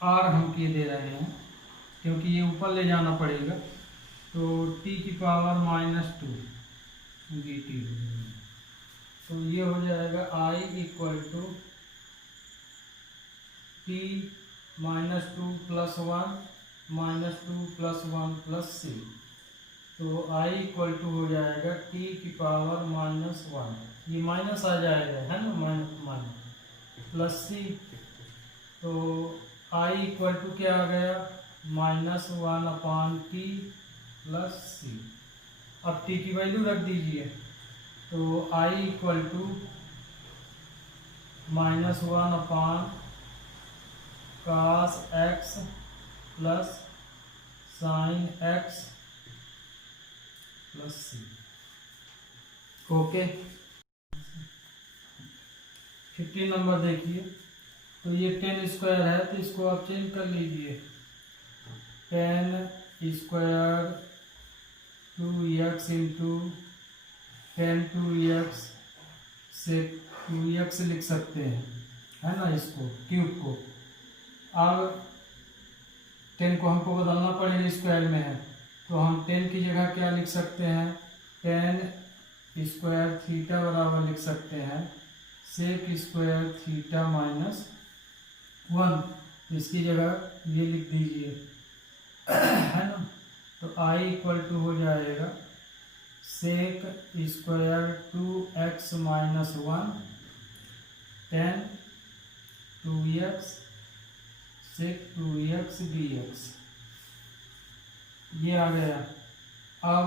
r हम किए दे रहे हैं क्योंकि ये ऊपर ले जाना पड़ेगा, तो t की पावर -2 dt। तो ये हो जाएगा i equal to t -2 + 1 -2 + 1 + c। तो i इक्वल टू हो जाएगा t की पावर -1, ये माइनस आ जाएगा, है ना, माइनस प्लस c। तो i इक्वल टू क्या आ गया, -1/t + c। अब t की वैल्यू रख दीजिए, तो i equal to -1/cos x plus sine x plus c। Okay, 15 number देखिए, तो ये 10 स्क्वायर है, तो इसको आप चेंज कर लीजिए, 10 स्क्वायर 2x इंटू 10 2x से 2x लिख सकते हैं, है ना, इसको क्यूब को। अब 10 को हमको बदलना पड़ेगा, स्क्वायर में है, तो हम 10 की जगह क्या लिख सकते हैं, 10 स्क्वायर थीटा बराबर लिख सकते हैं सेक स्क्वायर थीटा माइनस 1। इसकी जगह ये लिख दीजिए है ना। तो आई इक्वल टू हो जाएगा sec square 2x minus 1 10 2x sec 2x dx। ये आ गया। अब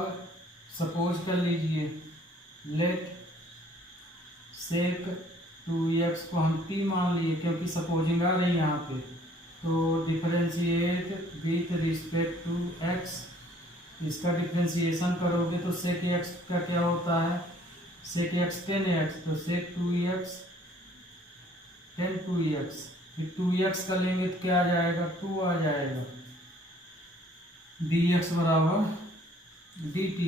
सपोज कर लीजिए लेट सेक 2x को हम t मान लिए क्योंकि सपोजिंग आ रही है यहाँ पे। तो differentiate with respect to x, इसका डिफरेंशिएशन करोगे तो सेक x का क्या होता है, सेक x 10x, तो सेक 2x 10 2x, फिर 2x का लेंगे तो क्या आ जाएगा 2 आ जाएगा, dx बराबर dt।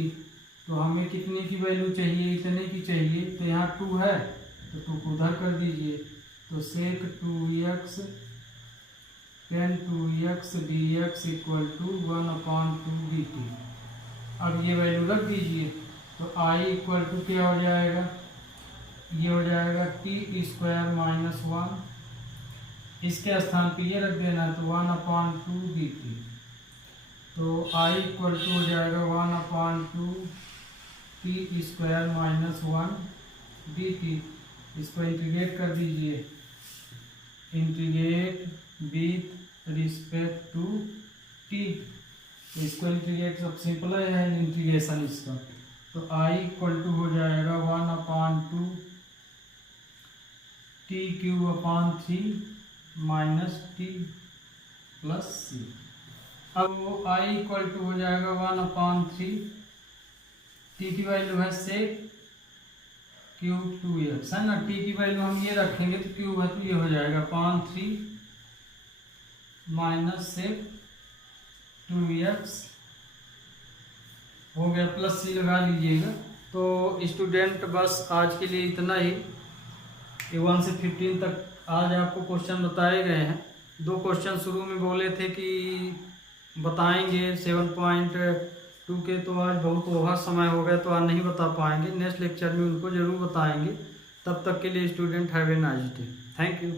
तो हमें कितने की वैल्यू चाहिए, इतने की चाहिए, तो यहाँ 2 है तो 2 को उधर कर दीजिए। तो sec 2x 10 2x dx equal to 1/2 dt। अब ये वैल्यू रख दीजिए तो i इक्वल टू क्या हो जाएगा, ये हो जाएगा t स्क्वायर माइनस 1, इसके स्थान पे ये रख देना है तो 1/2 dt। तो i इक्वल टू हो जाएगा 1/2 t स्क्वायर माइनस 1 dt। इसको इंटीग्रेट कर दीजिए, integrate with respect to t। तो इसको इंटीग्रेट सब सिंपल है इंटीग्रेशन इसका। तो i इक्वल टू हो जाएगा 1/2 t cube upon 3 minus t plus c। अब वो i इक्वल टू हो जाएगा 1/3, t की वैल्यू है सेक क्यूब 2x है ना, t की वैल्यू हम ये रखेंगे तो क्यूब है तो ये हो जाएगा 3 माइनस सेक 2x हो गया, प्लस c लगा लीजिएगा। तो स्टूडेंट बस आज के लिए इतना ही। 1 से 15 तक आज आपको क्वेश्चन बताए गए हैं। 2 क्वेश्चन शुरू में बोले थे कि बताएंगे 7.2 के, तो आज बहुत ओवर समय हो गया तो आज नहीं बता पाएंगे। नेक्स्ट लेक्चर में उनको जरूर बताएंगे। तब तक के लिए student have a nice day. Thank you.